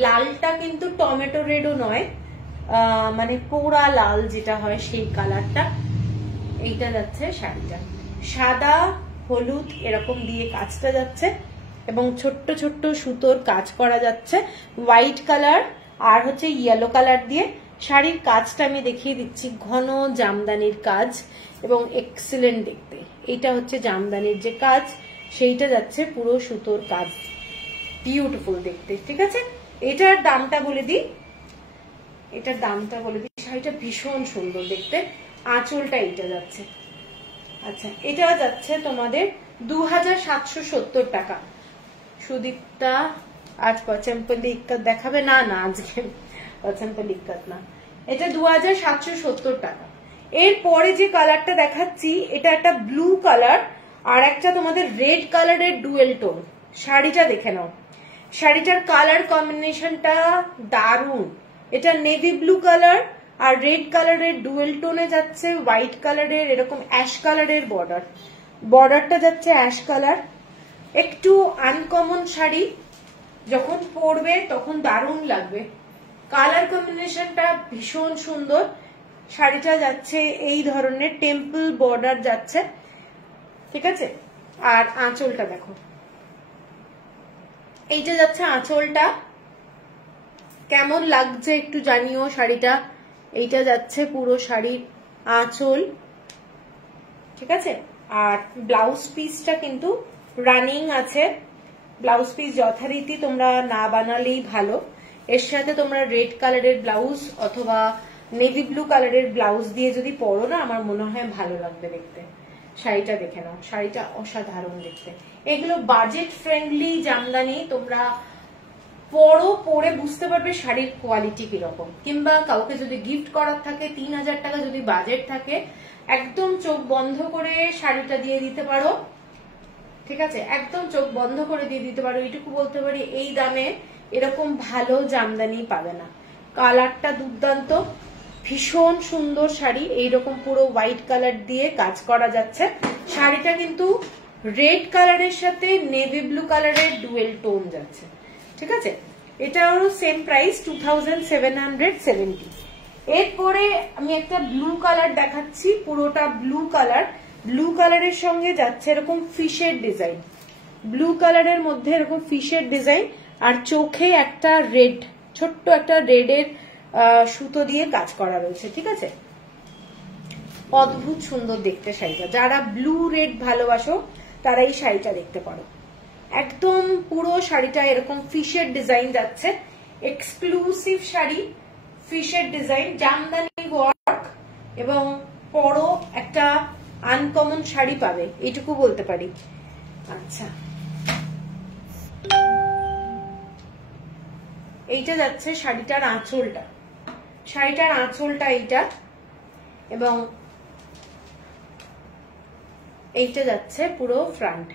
লালটা কিন্তু টমেটো রেডও নয়, মানে পোড়া লাল যেটা হয় সেই কালারটা। এইটা যাচ্ছে শাড়িটা, সাদা হলুদ এরকম দিয়ে কাজটা যাচ্ছে, এবং ছোট্ট ছোট্ট সুতোর কাজ করা যাচ্ছে, হোয়াইট কালার আর হচ্ছে ইয়েলো কালার দিয়ে। শাড়ির কাজটা আমি দেখিয়ে দিচ্ছি, ঘন জামদানির কাজ এবং এক্সিলেন্ট দেখতে। এইটা হচ্ছে জামদানির যে কাজ, সেইটা যাচ্ছে পুরো সুতোর কাজ, বিউটিফুল দেখতে, ঠিক আছে। এটার দামটা বলে দিই, শাড়িটা ভীষণ সুন্দর দেখতে, আঁচলটা এইটা যাচ্ছে। আচ্ছা, এটা যাচ্ছে তোমাদের 2770 টাকা। সুদীপ্তা আজ পচম্পলি ইক্কত দেখাবে না, আজকে পচম্পলি ইক্কত না, এটা 2770 টাকা। এরপরে যে কালারটা দেখাচ্ছি, এটা একটা ব্লু কালার আর একটা তোমাদের রেড কালারের ডুয়েল টোন। শাড়িটা দেখে নাও, শাড়িটার কালার কম্বিনেশনটা দারুণ। এটা নেভি ব্লু কালার আর রেড কালারের ডুয়েল টোনে যাচ্ছে, হোয়াইট কালারের এরকম অ্যাশ কালারের বর্ডারটা যাচ্ছে অ্যাশ কালার। একটু আনকমন শাড়ি, যখন পরবে তখন দারুণ লাগবে, কালার কম্বিনেশনটা ভীষণ সুন্দর। শাড়িটা যাচ্ছে এই ধরনের টেম্পল বর্ডার যাচ্ছে, ঠিক আছে। আর আঁচলটা দেখো, এইটা যাচ্ছে আঁচলটা, কেমন লাগছে একটু জানিও শাড়িটা। এইটা যাচ্ছে পুরো শাড়ির আঁচল, ঠিক আছে। আর ব্লাউজ পিসটা কিন্তু রানিং আছে, ব্লাউজ পিস যথারীতি তোমরা না বানালেই ভালো। এর সাথে তোমরা রেড কালারের ব্লাউজ অথবা নেভি ব্লু কালারের ব্লাউজ দিয়ে যদি পরো না, আমার মনে হয় ভালো লাগবে দেখতে। শাড়িটা দেখে নাও, শাড়িটা অসাধারণ দেখতে। এগুলো বাজেট ফ্রেন্ডলি জামদানি, তোমরা পরে বুঝতে পারবে শাড়ির কোয়ালিটি কিরকম। কিংবা কাউকে যদি গিফট করার থাকে, 3000 টাকা যদি বাজেট থাকে, একদম চোখ বন্ধ করে শাড়িটা দিয়ে দিতে পারো, ঠিক আছে, একদম চোখ বন্ধ করে দিয়ে দিতে পারো। এইটুকু বলতে পারি, এই দামে এরকম ভালো জামদানি পাবে না। কালারটা দুর্দান্ত, ভীষণ সুন্দর শাড়ি, এইরকম পুরো হোয়াইট কালার দিয়ে কাজ করা যাচ্ছে। শাড়িটা কিন্তু রেড কালারের সাথে নেভি ব্লু কালারের ডুয়েল টোন যাচ্ছে, ঠিক আছে। এটারও সেম প্রাইস 2770। এরপরে আমি একটা ব্লু কালার দেখাচ্ছি, পুরোটা ব্লু কালার, ব্লু কালারের সঙ্গে যাচ্ছে এরকম ফিশের ডিজাইন, ব্লু কালারের মধ্যে এরকম ফিশের ডিজাইন, আর চোখে একটা রেড, ছোট্ট একটা রেডের সুতো দিয়ে কাজ করা রয়েছে, ঠিক আছে। অদ্ভুত সুন্দর দেখতে শাড়িটা, যারা ব্লু রেড ভালোবাসো তারা এই শাড়িটা দেখতে পারো। একদম পুরো শাড়িটা এরকম ফিশের ডিজাইন যাচ্ছে, এক্সক্লুসিভ শাড়ি, ফিশের ডিজাইন, জামদানি ওয়ার্ক, এবং পরো একটা আনকমন শাড়ি পাবে, এইটুকু বলতে পারি। আচ্ছা, এইটা যাচ্ছে শাড়িটার আঁচলটা, শাড়িটার আঁচলটা এইটা, এবং এইটা যাচ্ছে পুরো ফ্রন্ট।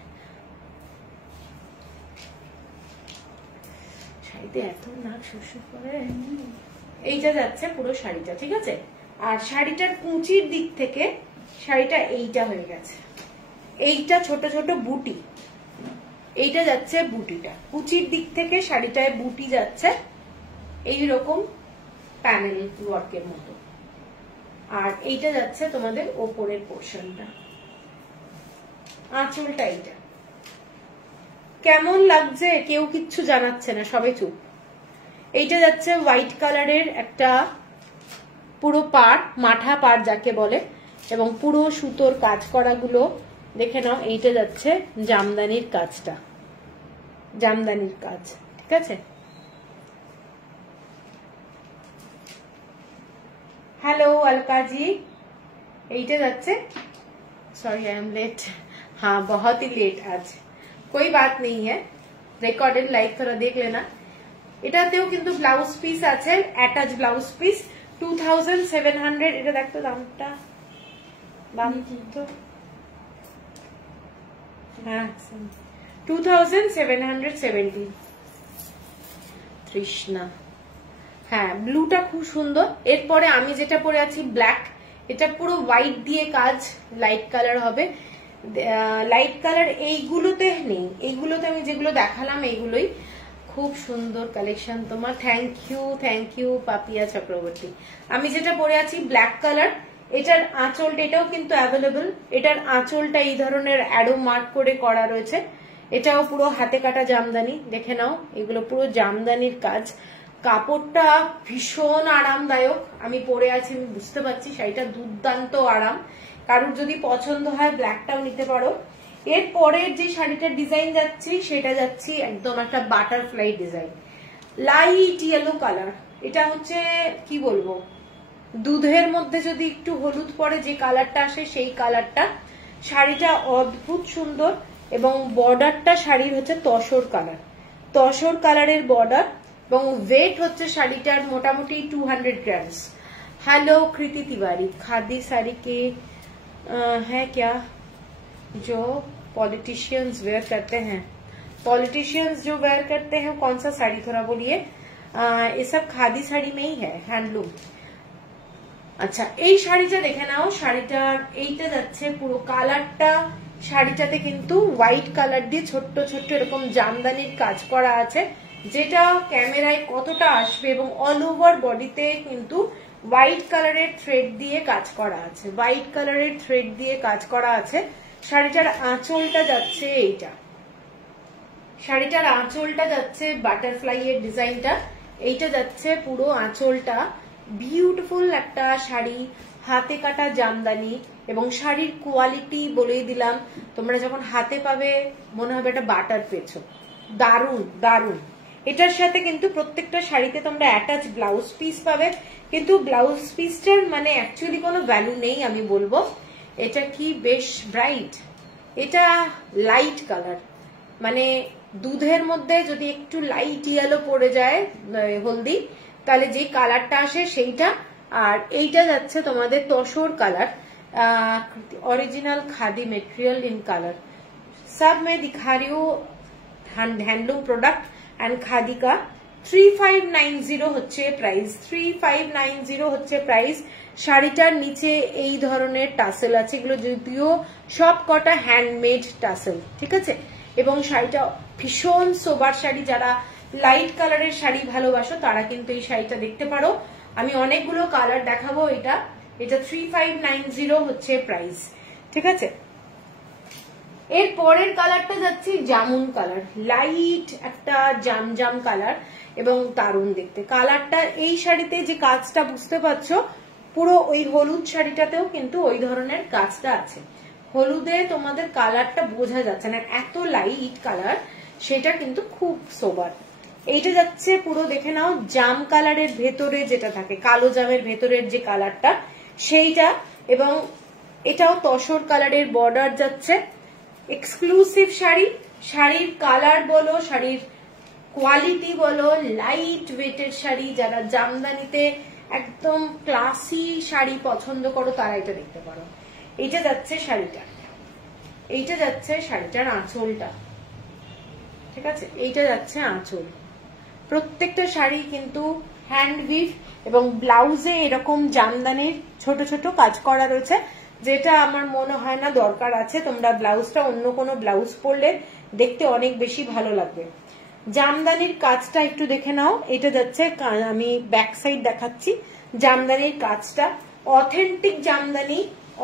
শাড়িতে এত নাক শুষু করে, এইটা যাচ্ছে পুরো শাড়িটা, ঠিক আছে। আর শাড়িটার কুঁচির দিক থেকে শাড়িটা এইটা হয়ে গেছে, এইটা ছোট ছোট বুটি, এইটা যাচ্ছে বুটিটা, কুচির দিক থেকে শাড়িটায় বুটি যাচ্ছে এইরকম প্যানেল ওয়ার্কের মতো। আর এইটা যাচ্ছে তোমাদের ওপরের পোর্শনটা, আঁচলটা এইটা। কেমন লাগছে কেউ কিচ্ছু জানাচ্ছে না, সবাই চুপ। এইটা যাচ্ছে হোয়াইট কালারের একটা পুরো পাড়, মাঠা পাড় যাকে বলে, এবং পুরো সুতোর কাজ করা গুলো দেখে নাও। এইটা যাচ্ছে জামদানির কাজটা, জামদানির কাজ, ঠিক আছে। हेलो अलका जी, এইটা যাচ্ছে, सॉरी आई एम लेट, हाँ बहुत ही लेट आज, कोई बात नहीं है, रिकॉर्डेड लाइव थोड़ा देख लेना। এটাতেও কিন্তু ব্লাউজ পিস আছে, অ্যাটাচ ব্লাউজ পিস, 2700। এটা দেখতো দামটা, দাম তো হ্যাঁ 2770 তৃষ্ণা। হ্যাঁ ব্লুটা খুব সুন্দর। এরপরে আমি যেটা পরে আছি ব্ল্যাক, এটা পুরো হোয়াইট দিয়ে কাজ, লাইট কালার হবে। লাইট কালার এইগুলোতে নেই, এইগুলোতে আমি যেগুলো দেখালাম এইগুলোই। খুব সুন্দর কালেকশন তোমার, থ্যাংক ইউ পাপিয়া চক্রবর্তী। আমি যেটা পরে আছি ব্ল্যাক কালার, এটার আঁচলটা, এটাও কিন্তু অ্যাভেলেবল। এটার আঁচলটা এই ধরনের অ্যারো মার্ক করে করা রয়েছে। এটাও পুরো হাতে কাটা জামদানি, দেখে নাও, এগুলো পুরো জামদানির কাজ। কাপড়টা ভীষণ আরামদায়ক, আমি পরে আছি, আমি বুঝতে পারছি শাড়িটা দুর্দান্ত আরাম। কারোর যদি পছন্দ হয় ব্ল্যাকটাও নিতে পারো। এর পরের যে শাড়িটার ডিজাইন যাচ্ছি সেটা যাচ্ছি একদম একটা butterfly design, light yellow colour. এটা হচ্ছে কি বলবো, দুধের মধ্যে যদি একটু হলুদ পরে যে কালারটা আসে সেই কালারটা। শাড়িটা অদ্ভুত সুন্দর, এবং বর্ডারটা শাড়ির হচ্ছে তসর কালার, তসর কালারের বর্ডার, এবং ওয়েট হচ্ছে শাড়িটার মোটামুটি 200 গ্রামস। हेलो कृति तिवारी, खादी साड़ी के है क्या जो पॉलिटिशियंस वेयर करते हैं? पॉलिटिशियंस जो वेयर करते हैं कौन सा साड़ी, थोड़ा बोलिए। ये सब खादी साड़ी में ही है, हैंडलूम। আচ্ছা এই শাড়িটা দেখে নাও, শাড়িটার এইটা যাচ্ছে পুরো কালারটা, শাড়িটাতে কিন্তু হোয়াইট কালার দিয়ে ছোট্ট ছোট্ট এরকম জামদানির কাজ করা আছে, যেটা ক্যামেরায় কতটা আসবে, এবং অল ওভার বডিতে কিন্তু হোয়াইট কালারের থ্রেড দিয়ে কাজ করা আছে, হোয়াইট কালারের থ্রেড দিয়ে কাজ করা আছে। শাড়িটার আঁচলটা যাচ্ছে এইটা, শাড়িটার আঁচলটা যাচ্ছে বাটারফ্লাই এর ডিজাইনটা, এইটা যাচ্ছে পুরো আঁচলটা। বিউটিফুল একটা শাড়ি, হাতে কাটা জামদানি, এবং শাড়ির কোয়ালিটি বলেই দিলাম, তোমরা যখন হাতে পাবে মনে হবে এটা বাটার পেয়েছো, দারুন দারুন। এটার সাথে কিন্তু প্রত্যেকটা শাড়িতে তোমরা অ্যাটাচ ব্লাউজ পিস পাবে, কিন্তু ব্লাউজ পিসটার মানে অ্যাকচুয়ালি কোনো ভ্যালু নেই আমি বলবো। এটা কি বেশ ব্রাইট, এটা লাইট কালার, মানে দুধের মধ্যে যদি একটু লাইট ইয়েলো পড়ে যায় হলদি, তাহলে যে কালারটা আসে সেইটা। আর এইটা যাচ্ছে তোমাদের tussar colour, original khadi material in colour सब मैं दिखा रही हूँ, हैंडलूम प्रोडक्ट एंड खादी का। 3590 হচ্ছে প্রাইস, 3590 হচ্ছে প্রাইস। শাড়িটার নিচে এই ধরনের টাসেল আছে, এগুলো যদিও সব কটা হ্যান্ডমেড টাসেল, ঠিক আছে। এবং শাড়িটা ভীষণ সোবার শাড়ি, যারা লাইট কালারের শাড়ি ভালোবাসো তারা কিন্তু এই শাড়িটা দেখতে পারো। আমি অনেকগুলো কালার দেখাবো। এটা 3590 হচ্ছে প্রাইস, ঠিক আছে। এর পরের কালারটা যাচ্ছে জামুন কালার, লাইট একটা জামজাম কালার, এবং দারুণ দেখতে কালারটা। এই শাড়িতে যে কাজটা বুঝতে পারছো, পুরো ওই হলুদ শাড়িটাতেও কিন্তু ওই ধরনের কাজটা আছে। হলুদে তোমাদের কালারটা বোঝা যাচ্ছে না, এত লাইট কালার, সেটা কিন্তু খুব সোবার। এইটা যাচ্ছে পুরো দেখে নাও জাম কালারের ভেতরে যেটা থাকে, কালো জামের ভেতরের যে কালারটা সেইটা, এবং এটাও তসর কালারের বর্ডার যাচ্ছে। এক্সক্লুসিভ শাড়ি, শাড়ির কালার বলো, শাড়ির কোয়ালিটি বলো, লাইট ওয়েটের শাড়ি। যারা জামদানিতে একদম ক্লাসি শাড়ি পছন্দ করো তারা এটা দেখতে পারো। এইটা যাচ্ছে শাড়িটা, এইটা যাচ্ছে শাড়িটার আঁচলটা, ঠিক আছে। এইটা যাচ্ছে আঁচল, প্রত্যেকটা শাড়ি কিন্তু হ্যান্ড উইভ এবং ব্লাউজে এরকম জামদানির ছোট ছোট কাজ করা রয়েছে, যেটা আমার মনে হয় না দরকার আছে। তোমরা ব্লাউজটা অন্য কোনো ব্লাউজ পরলে দেখতে অনেক বেশি ভালো লাগবে। জামদানির কাজটা একটু দেখে নাও। এটা যাচ্ছে, আমি ব্যাক সাইড দেখাচ্ছি জামদানির কাজটা। Authentic Jamdani,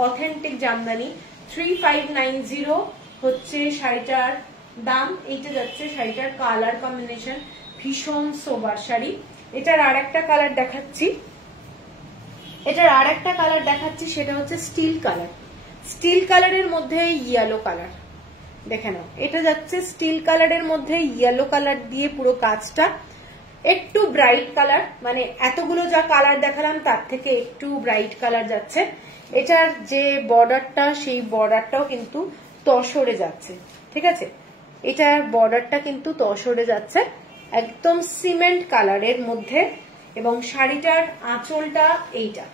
authentic Jamdani. 3590 হচ্ছে শাড়িটার দাম। এইটা যাচ্ছে শাড়িটার কালার কম্বিনেশন, ভীষণ সোবার শাড়ি। এটার আর একটা কালার দেখাচ্ছি, এটার আর একটা কালার দেখাচ্ছি, সেটা হচ্ছে স্টিল কালার। স্টিল কালারের মধ্যে ইয়েলো কালার, দেখে নাও। এটা যাচ্ছে স্টিল কালারের মধ্যে ইয়েলো কালার দিয়ে পুরো কাজটা, একটু ব্রাইট কালার, মানে এতগুলো যা কালার দেখালাম তার থেকে একটু ব্রাইট কালার যাচ্ছে। এটার যে বর্ডারটা, সেই বর্ডারটাও কিন্তু তসরে যাচ্ছে, ঠিক আছে। এটার বর্ডারটা কিন্তু তসরে যাচ্ছে, একদম সিমেন্ট কালারের মধ্যে। এবং শাড়িটার আঁচলটা এইটা,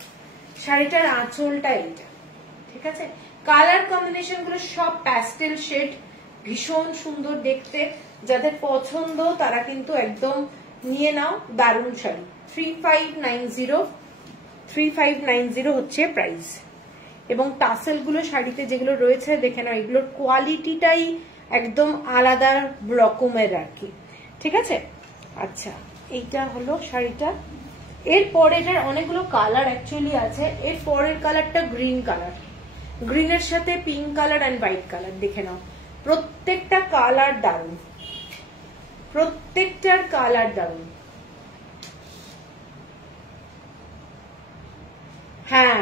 শাড়িটার আঁচলটা এইটা, ঠিক আছে। কালার কম্বিনেশন গুলো সব প্যাস্টেল শেড, ভীষণ সুন্দর দেখতে। যাদের পছন্দ তারা কিন্তু একদম নিয়ে নাও, দারুণ শাড়ি। 3590 হচ্ছে প্রাইস। এবং টাসেল গুলো শাড়িতে যেগুলো রয়েছে দেখে নাও, এগুলোর কোয়ালিটিটাই একদম আলাদা রকমের আর কি, ঠিক আছে। আচ্ছা, এইটা হলো শাড়িটা। এরপর এটার অনেকগুলো কালার অ্যাকচুয়ালি আছে। এর পরের কালারটা গ্রিন কালার, গ্রিনের সাথে pink colour and white colour. দেখে নাও, প্রত্যেকটা কালার দারুণ, প্রত্যেকটার কালার দারুণ। হ্যাঁ,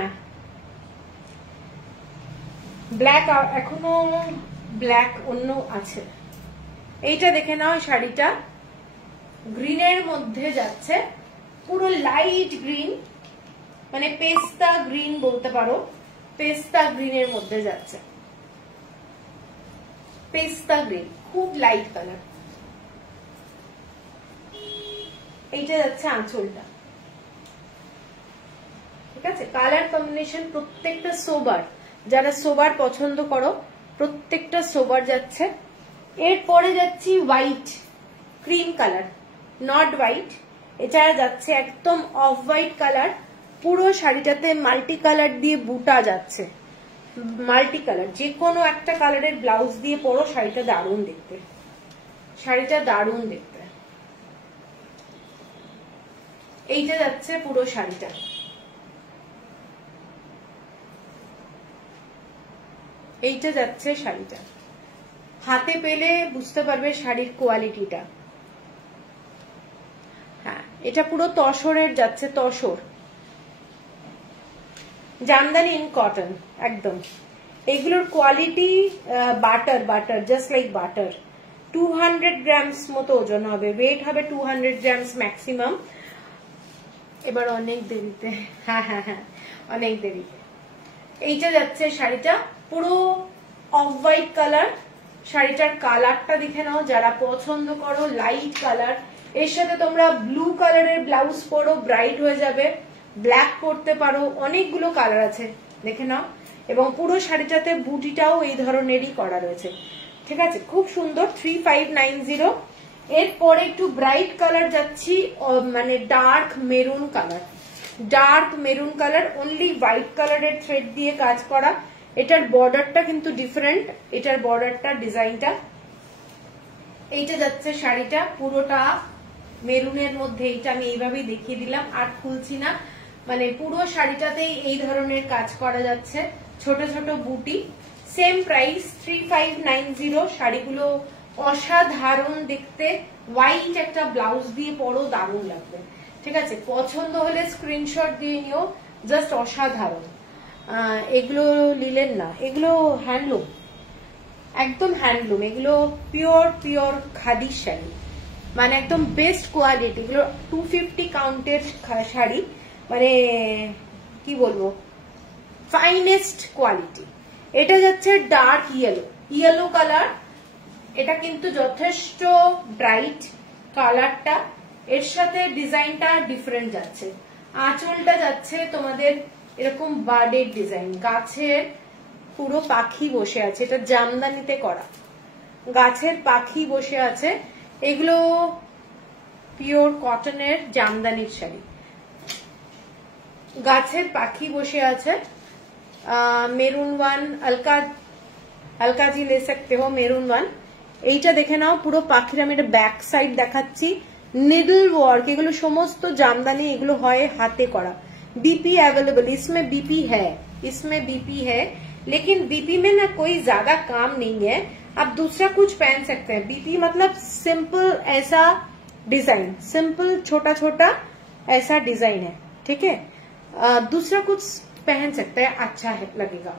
ব্ল্যাক এখনো, ব্ল্যাক অন্য আছে। এইটা দেখে নাও, শাড়িটা গ্রিনের মধ্যে যাচ্ছে, পুরো লাইট গ্রিন, মানে পেস্তা গ্রিন বলতে পারো। পেস্তা গ্রিনের মধ্যে যাচ্ছে, পেস্তা গ্রিন, খুব লাইট কালার। এইটা যাচ্ছে আঁচলটা, ঠিক আছে। কালার কম্বিনেশন প্রত্যেকটা সোবার, যারা সোবার পছন্দ করো প্রত্যেকটা সোবার যাচ্ছে। এরপরে যাচ্ছি white, cream colour, not white. এটা যাচ্ছে একদম অফ হোয়াইট কালার। পুরো শাড়িটাতে মাল্টি কালার দিয়ে বুটা যাচ্ছে, মাল্টি কালার। যে কোনো একটা কালারের ব্লাউজ দিয়ে পরো, শাড়িটা দারুণ দেখতে, শাড়িটা দারুণ দেখতে। এইটা যাচ্ছে পুরো শাড়িটা, এইটা যাচ্ছে শাড়িটা। হাতে পেলে বুঝতে পারবে শাড়ির কোয়ালিটিটা। হ্যাঁ, এটা পুরো তসরের যাচ্ছে, তসর জামদানি ইন কটন একদম। এগুলোর quality butter, butter, just like butter. 200 grams মতো ওজন হবে, ওয়েট হবে 200 গ্রামস ম্যাক্সিমাম। এবার অনেক দেরিতে, হ্যাঁ হ্যাঁ হ্যাঁ, অনেক দেরিতে। এইটা যাচ্ছে শাড়িটা, পুরো অফ হোয়াইট কালার। শাড়িটার কালারটা দেখে নাও, যারা পছন্দ করো লাইট কালার। এর সাথে তোমরা ব্লু কালারের ব্লাউজ পরো, ব্রাইট হয়ে যাবে। ব্ল্যাক পরতে পারো, অনেকগুলো কালার আছে, দেখে নাও। এবং পুরো শাড়িটাতে বুটিটাও এই ধরনেরই করা রয়েছে, ঠিক আছে, খুব সুন্দর। 3590। এরপরে একটু ব্রাইট কালার যাচ্ছি, মানে dark maroon colour, dark maroon colour, only white কালারের থ্রেড দিয়ে কাজ করা। এটার বর্ডারটা কিন্তু ডিফারেন্ট, এটার বর্ডারটা, ডিজাইনটা। এইটা যাচ্ছে শাড়িটা পুরোটা মেরুনের মধ্যে। এইটা আমি এইভাবেই দেখিয়ে দিলাম, আর খুলছি না। মানে পুরো শাড়িটাতেই এই ধরনের কাজ করা যাচ্ছে, ছোট ছোট বুটি। Same price 3590। শাড়িগুলো অসাধারণ দেখতে, হোয়াইট একটা ব্লাউজ দিয়ে পরো, দারুণ লাগবে, ঠিক আছে। পছন্দ হলে স্ক্রিনশট দিয়ে নিও, জাস্ট অসাধারণ। এগুলো লিলেন না, এগুলো হ্যান্ডলুম, একদম হ্যান্ডলুম। এগুলো পিওর পিওর খাদি শাড়ি, মানে একদম বেস্ট কোয়ালিটি। এগুলো 250 কাউন্টের শাড়ি, মানে কি বলবো, ফাইনেস্ট কোয়ালিটি। এটা যাচ্ছে ডার্ক ইয়েলো, ইয়েলো কালার। এটা কিন্তু যথেষ্ট ব্রাইট কালারটা, এর সাথে ডিজাইনটা ডিফারেন্ট যাচ্ছে। আঁচলটা যাচ্ছে তোমাদের এরকম বার্ডের ডিজাইন, গাছের পুরো পাখি বসে আছে। এটা জামদানিতে করা, গাছের পাখি বসে আছে। এগুলো পিওর কটনের জামদানির শাড়ি। গাছের পাখি বসে আছে, মেরুন ওয়ান हल्का जी ले सकते हो मेरून वन। এইটা দেখে নাও, পুরো পাখির আমি এটা ব্যাক সাইড দেখাচ্ছি। নিডল ওয়ার্ক, এগুলো সমস্ত জামদানি, এগুলো হয় হাতে করা। बीपी अवेलेबल, इसमें बीपी है, इसमें बीपी है, लेकिन बीपी में ना कोई ज्यादा काम नहीं है, आप दूसरा कुछ पहन सकते हैं। बीपी मतलब सिंपल ऐसा डिजाइन, सिंपल छोटा छोटा ऐसा डिजाइन है, ठीक है। दूसरा कुछ पहन सकते हैं, अच्छा है लगेगा।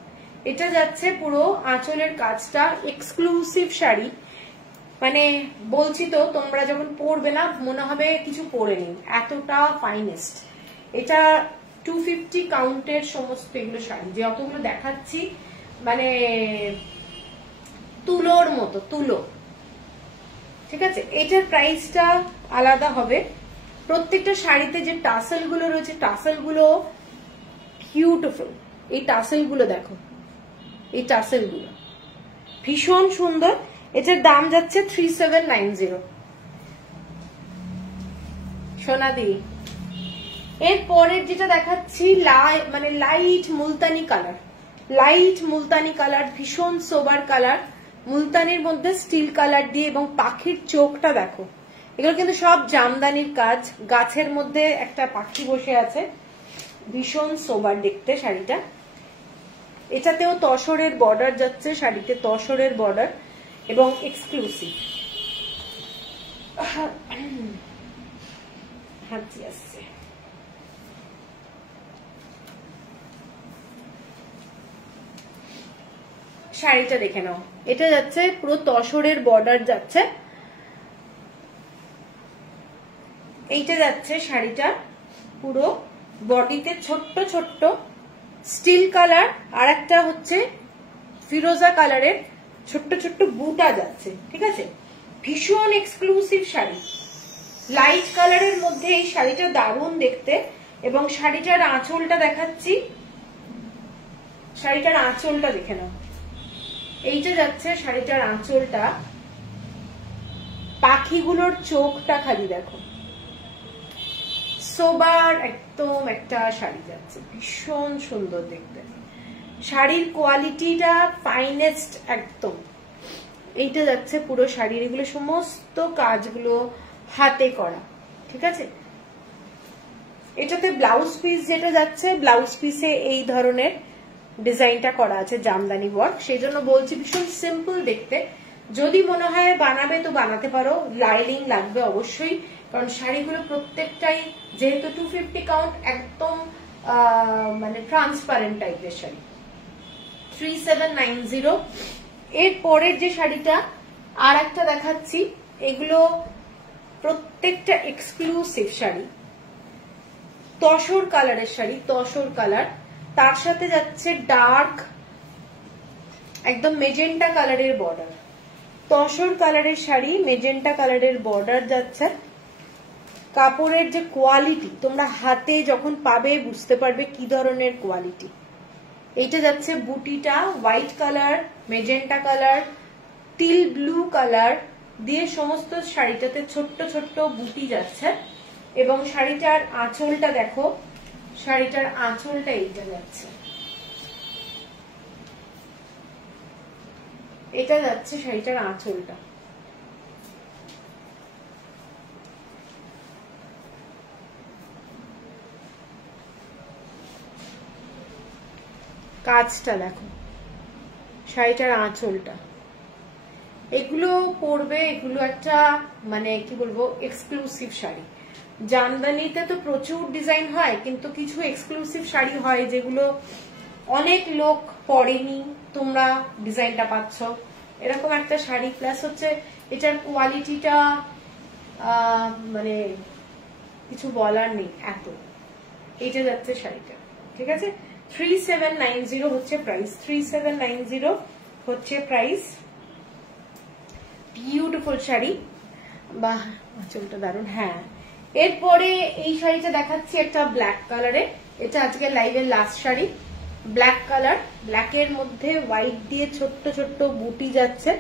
এটা যাচ্ছে পুরো আঁচলের কাজটা, এক্সক্লুসিভ শাড়ি, মানে বলছি তো তোমরা যখন পরবে না মনে হবে কিছু পরে নেই, এতটা ফাইনেস্ট। এটা 250 কাউন্টের সমস্ত এগুলো শাড়ি, যে অতগুলো দেখাচ্ছি মানে তুলোর মতো, তুলো, ঠিক আছে। এটার প্রাইসটা আলাদা হবে। প্রত্যেকটা শাড়িতে যে টাসেল গুলো রয়েছে, টাসেল গুলো বিউটিফুল। এই টাসেল গুলো দেখো, এই টাসেল গুলো ভীষণ সুন্দর। এটার দাম যাচ্ছে 3790 সোনাদি। এরপরের যেটা দেখাচ্ছি মানে light Multani colour, light Multani colour, ভীষণ সোবার কালার, মুলতানির মধ্যে স্টিল কালার দিয়ে, এবং পাখির চোখটা দেখো। এগুলো কিন্তু সব জামদানির কাজ, গাছের মধ্যে একটা পাখি বসে আছে, ভীষণ সোবার দেখতে শাড়িটা। এটাতেও তসরের বর্ডার যাচ্ছে, শাড়িতে তসরের বর্ডার এবং এক্সক্লুসিভ হাতি আসছে। শাড়িটা দেখে নাও, এটা যাচ্ছে পুরো তসরের বর্ডার যাচ্ছে। এইটা যাচ্ছে শাড়িটা পুরো বডিতে ছোট্ট ছোট্ট স্টিল কালার, আর একটা হচ্ছে ফিরোজা কালারের ছোট্ট ছোট্ট বুটা যাচ্ছে, ঠিক আছে। ভীষণ এক্সক্লুসিভ শাড়ি, লাইট কালারের মধ্যে এই শাড়িটা দারুণ দেখতে। এবং শাড়িটার আঁচলটা দেখাচ্ছি, শাড়িটার আঁচলটা দেখে নাও। এইটা যাচ্ছে শাড়িটার আঁচলটা, পাখিগুলোর চোখটা খালি দেখো, সোবার একদম একটা শাড়ি যাচ্ছে, ভীষণ সুন্দর দেখতে। শাড়ির কোয়ালিটিটা ফাইনেস্ট একদম। এইটা যাচ্ছে পুরো শাড়ির, এগুলো সমস্ত কাজগুলো হাতে করা, ঠিক আছে। এটাতে ব্লাউজ পিস যেটা যাচ্ছে, ব্লাউজ পিসে এই ধরনের ডিজাইনটা করা আছে, জামদানি ওয়ার্ক, সেই জন্য বলছি ভীষণ সিম্পল দেখতে। যদি মনে হয় বানাবে তো বানাতে পারো, লাইনিং লাগবে অবশ্যই, কারণ শাড়িগুলো প্রত্যেকটাই যেহেতু 250 কাউন্ট, একদম মানে ট্রান্সপারেন্ট টাইপের শাড়ি। 3790। এর পরের যে শাড়িটা আর একটা দেখাচ্ছি, এগুলো প্রত্যেকটা এক্সক্লুসিভ শাড়ি, তসর কালারের শাড়ি, তসর কালার, তার সাথে যাচ্ছে ডার্ক একদম মেজেন্টা কালারের বর্ডার। তসর কালারের শাড়ি, মেজেন্টা কালারের বর্ডার যাচ্ছে। কাপড়ের যে কোয়ালিটি তোমরা হাতে যখন পাবে বুঝতে পারবে কি ধরনের কোয়ালিটি। এইটা যাচ্ছে বুটিটা white colour, magenta colour, teal blue colour দিয়ে সমস্ত শাড়িটাতে ছোট্ট ছোট্ট বুটি যাচ্ছে। এবং শাড়িটার আঁচলটা দেখো, শাড়িটার আঁচলটা এইটা যাচ্ছে, এটা যাচ্ছে শাড়িটার আঁচলটা। কাজটা দেখো, শাড়িটার আঁচলটা, এগুলো পরবে, এগুলো একটা মানে কি বলবো এক্সক্লুসিভ শাড়ি। জামদানিতে তো প্রচুর ডিজাইন হয়, কিন্তু কিছু এক্সক্লুসিভ শাড়ি হয় যেগুলো অনেক লোক পরেনি, তোমরা ডিজাইনটা পাচ্ছ, এরকম একটা শাড়ি। প্লাস হচ্ছে এটার কোয়ালিটিটা মানে কিছু বলার নেই এত। এইটা যাচ্ছে শাড়িটা, ঠিক আছে। 3790 হচ্ছে প্রাইস, 3790 হচ্ছে প্রাইস। বিউটিফুল শাড়ি, বাহ আঁচলটা দারুণ। হ্যাঁ, এরপরে এই শাড়িটা দেখাচ্ছি একটা ব্ল্যাক কালারে, এটা আজকে লাইভের লাস্ট শাড়ি। ব্ল্যাক কালার, ব্ল্যাকের মধ্যে হোয়াইট দিয়ে ছোট্ট ছোট্ট বুটি যাচ্ছে,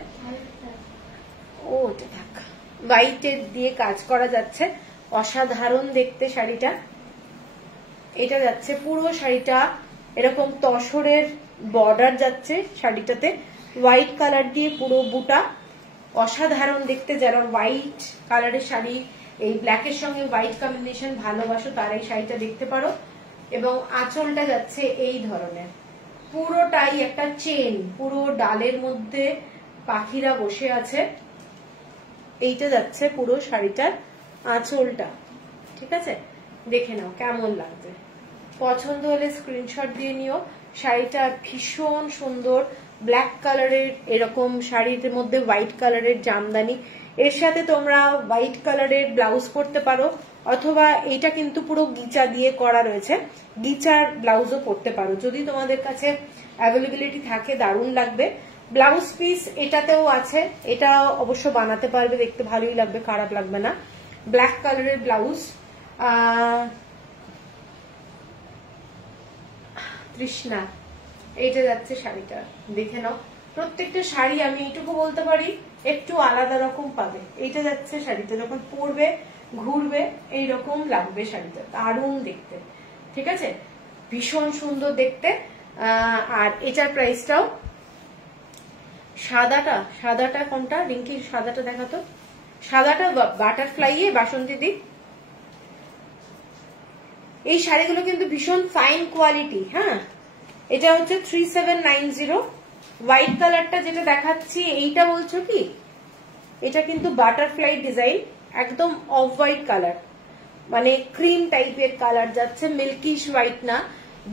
ও এটা থাক, হোয়াইটের দিয়ে কাজ করা যাচ্ছে। অসাধারণ দেখতে শাড়িটা। এটা যাচ্ছে পুরো শাড়িটা এরকম তসরের বর্ডার যাচ্ছে শাড়িটাতে, হোয়াইট কালার দিয়ে পুরো বুটা, অসাধারণ দেখতে। যারা হোয়াইট কালারের শাড়ি, এই ব্ল্যাকের সঙ্গে হোয়াইট কম্বিনেশন ভালোবাসো তারা এই শাড়িটা দেখতে পারো। এবং আঁচলটা যাচ্ছে এই ধরনের, পুরোটাই একটা চেন, পুরো ডালের মধ্যে পাখিরা বসে আছে। এইটা যাচ্ছে পুরো শাড়িটার আঁচলটা, ঠিক আছে? দেখে নাও কেমন লাগছে। পছন্দ হলে স্ক্রিনশট দিয়ে নিও। শাড়িটা ভীষণ সুন্দর, ব্ল্যাক কালারের এরকম শাড়ির মধ্যে হোয়াইট কালারের জামদানি, এর সাথে তোমরা হোয়াইট কালারের ব্লাউজ পরতে পারো, অথবা এইটা কিন্তু পুরো গিচা দিয়ে করা রয়েছে, গিচার ব্লাউজও পরতে পারো যদি তোমাদের কাছে অ্যাভেলেবিলিটি থাকে। দারুণ লাগবে। ব্লাউজ পিস এটাতেও আছে, এটা অবশ্য বানাতে পারবে, দেখতে ভালোই লাগবে, খারাপ লাগবে না। ব্ল্যাক কালারের ব্লাউজ, তৃষ্ণা, এইটা যাচ্ছে শাড়িটা, দেখে নাও। প্রত্যেকটা শাড়ি আমি এইটুকু বলতে পারি একটু আলাদা রকম পাবে। এইটা যাচ্ছে শাড়িটা, যখন পরবে ঘুরবে এইরকম লাগবে শাড়িটা, দারুণ দেখতে, ঠিক আছে? ভীষণ সুন্দর দেখতে। আর এটার প্রাইসটাও, সাদাটা কোনটা রিঙ্কি, সাদাটা দেখাতো, সাদাটা বাটারফ্লাই এ বাসন্তী দি। এই শাড়িগুলো কিন্তু ভীষণ ফাইন কোয়ালিটি। হ্যাঁ, এটা হচ্ছে 3790। হোয়াইট কালারটা যেটা দেখাচ্ছি এইটা বলছো কি, এটা কিন্তু বাটারফ্লাই ডিজাইন, একদম অফ হোয়াইট কালার, মানে ক্রিম টাইপের কালার যাচ্ছে, মিল্কিশ হোয়াইট না,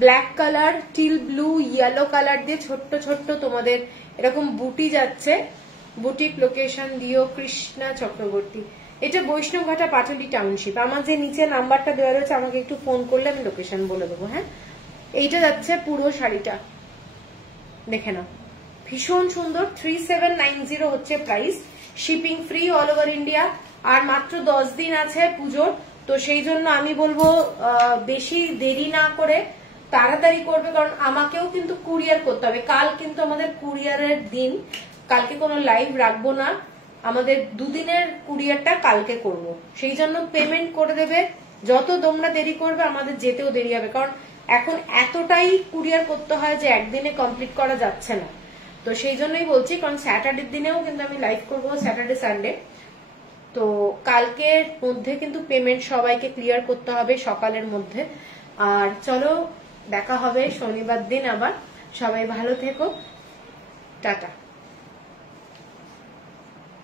black colour, teal blue, yellow colour দিয়ে ছোট্ট ছোট্ট তোমাদের এরকম বুটি যাচ্ছে। বুটিক লোকেশন দিও কৃষ্ণা চক্রবর্তী। এটা বৈষ্ণবঘাটা পাটুলি টাউনশিপ। আমার যে নিচে নাম্বারটা দেওয়া রয়েছে আমাকে একটু ফোন করলে আমি লোকেশন বলে দেবো। হ্যাঁ, এইটা যাচ্ছে পুরো শাড়িটা, দেখে নাও, ভীষণ সুন্দর। 3790 হচ্ছে price, shipping free all over India. আর মাত্র 10 দিন আছে পুজোর, তো সেই জন্য আমি বলবো বেশি দেরি না করে তাড়াতাড়ি করবে, কারণ আমাকেও কিন্তু কুরিয়ার করতে হবে। কাল কিন্তু আমাদের কুরিয়ারের দিন, কালকে কোনো লাইভ রাখবো না, আমাদের দুদিনের কুরিয়ারটা কালকে করব। সেই জন্য পেমেন্ট করে দেবে, যত তোমরা দেরি করবে আমাদের যেতেও দেরি হবে, কারণ এখন এতটাই কুরিয়ার করতে হয় যে একদিনে কমপ্লিট করা যাচ্ছে না। তো সেই জন্যই বলছি, কারণ স্যাটারডের দিনেও কিন্তু আমি লাইভ করবো, স্যাটারডে সানডে। তো কালকের মধ্যে কিন্তু পেমেন্ট সবাইকে ক্লিয়ার করতে হবে সকালের মধ্যে। আর চলো দেখা হবে শনিবার দিন আবার। সবাই ভালো থেকো, টাটা।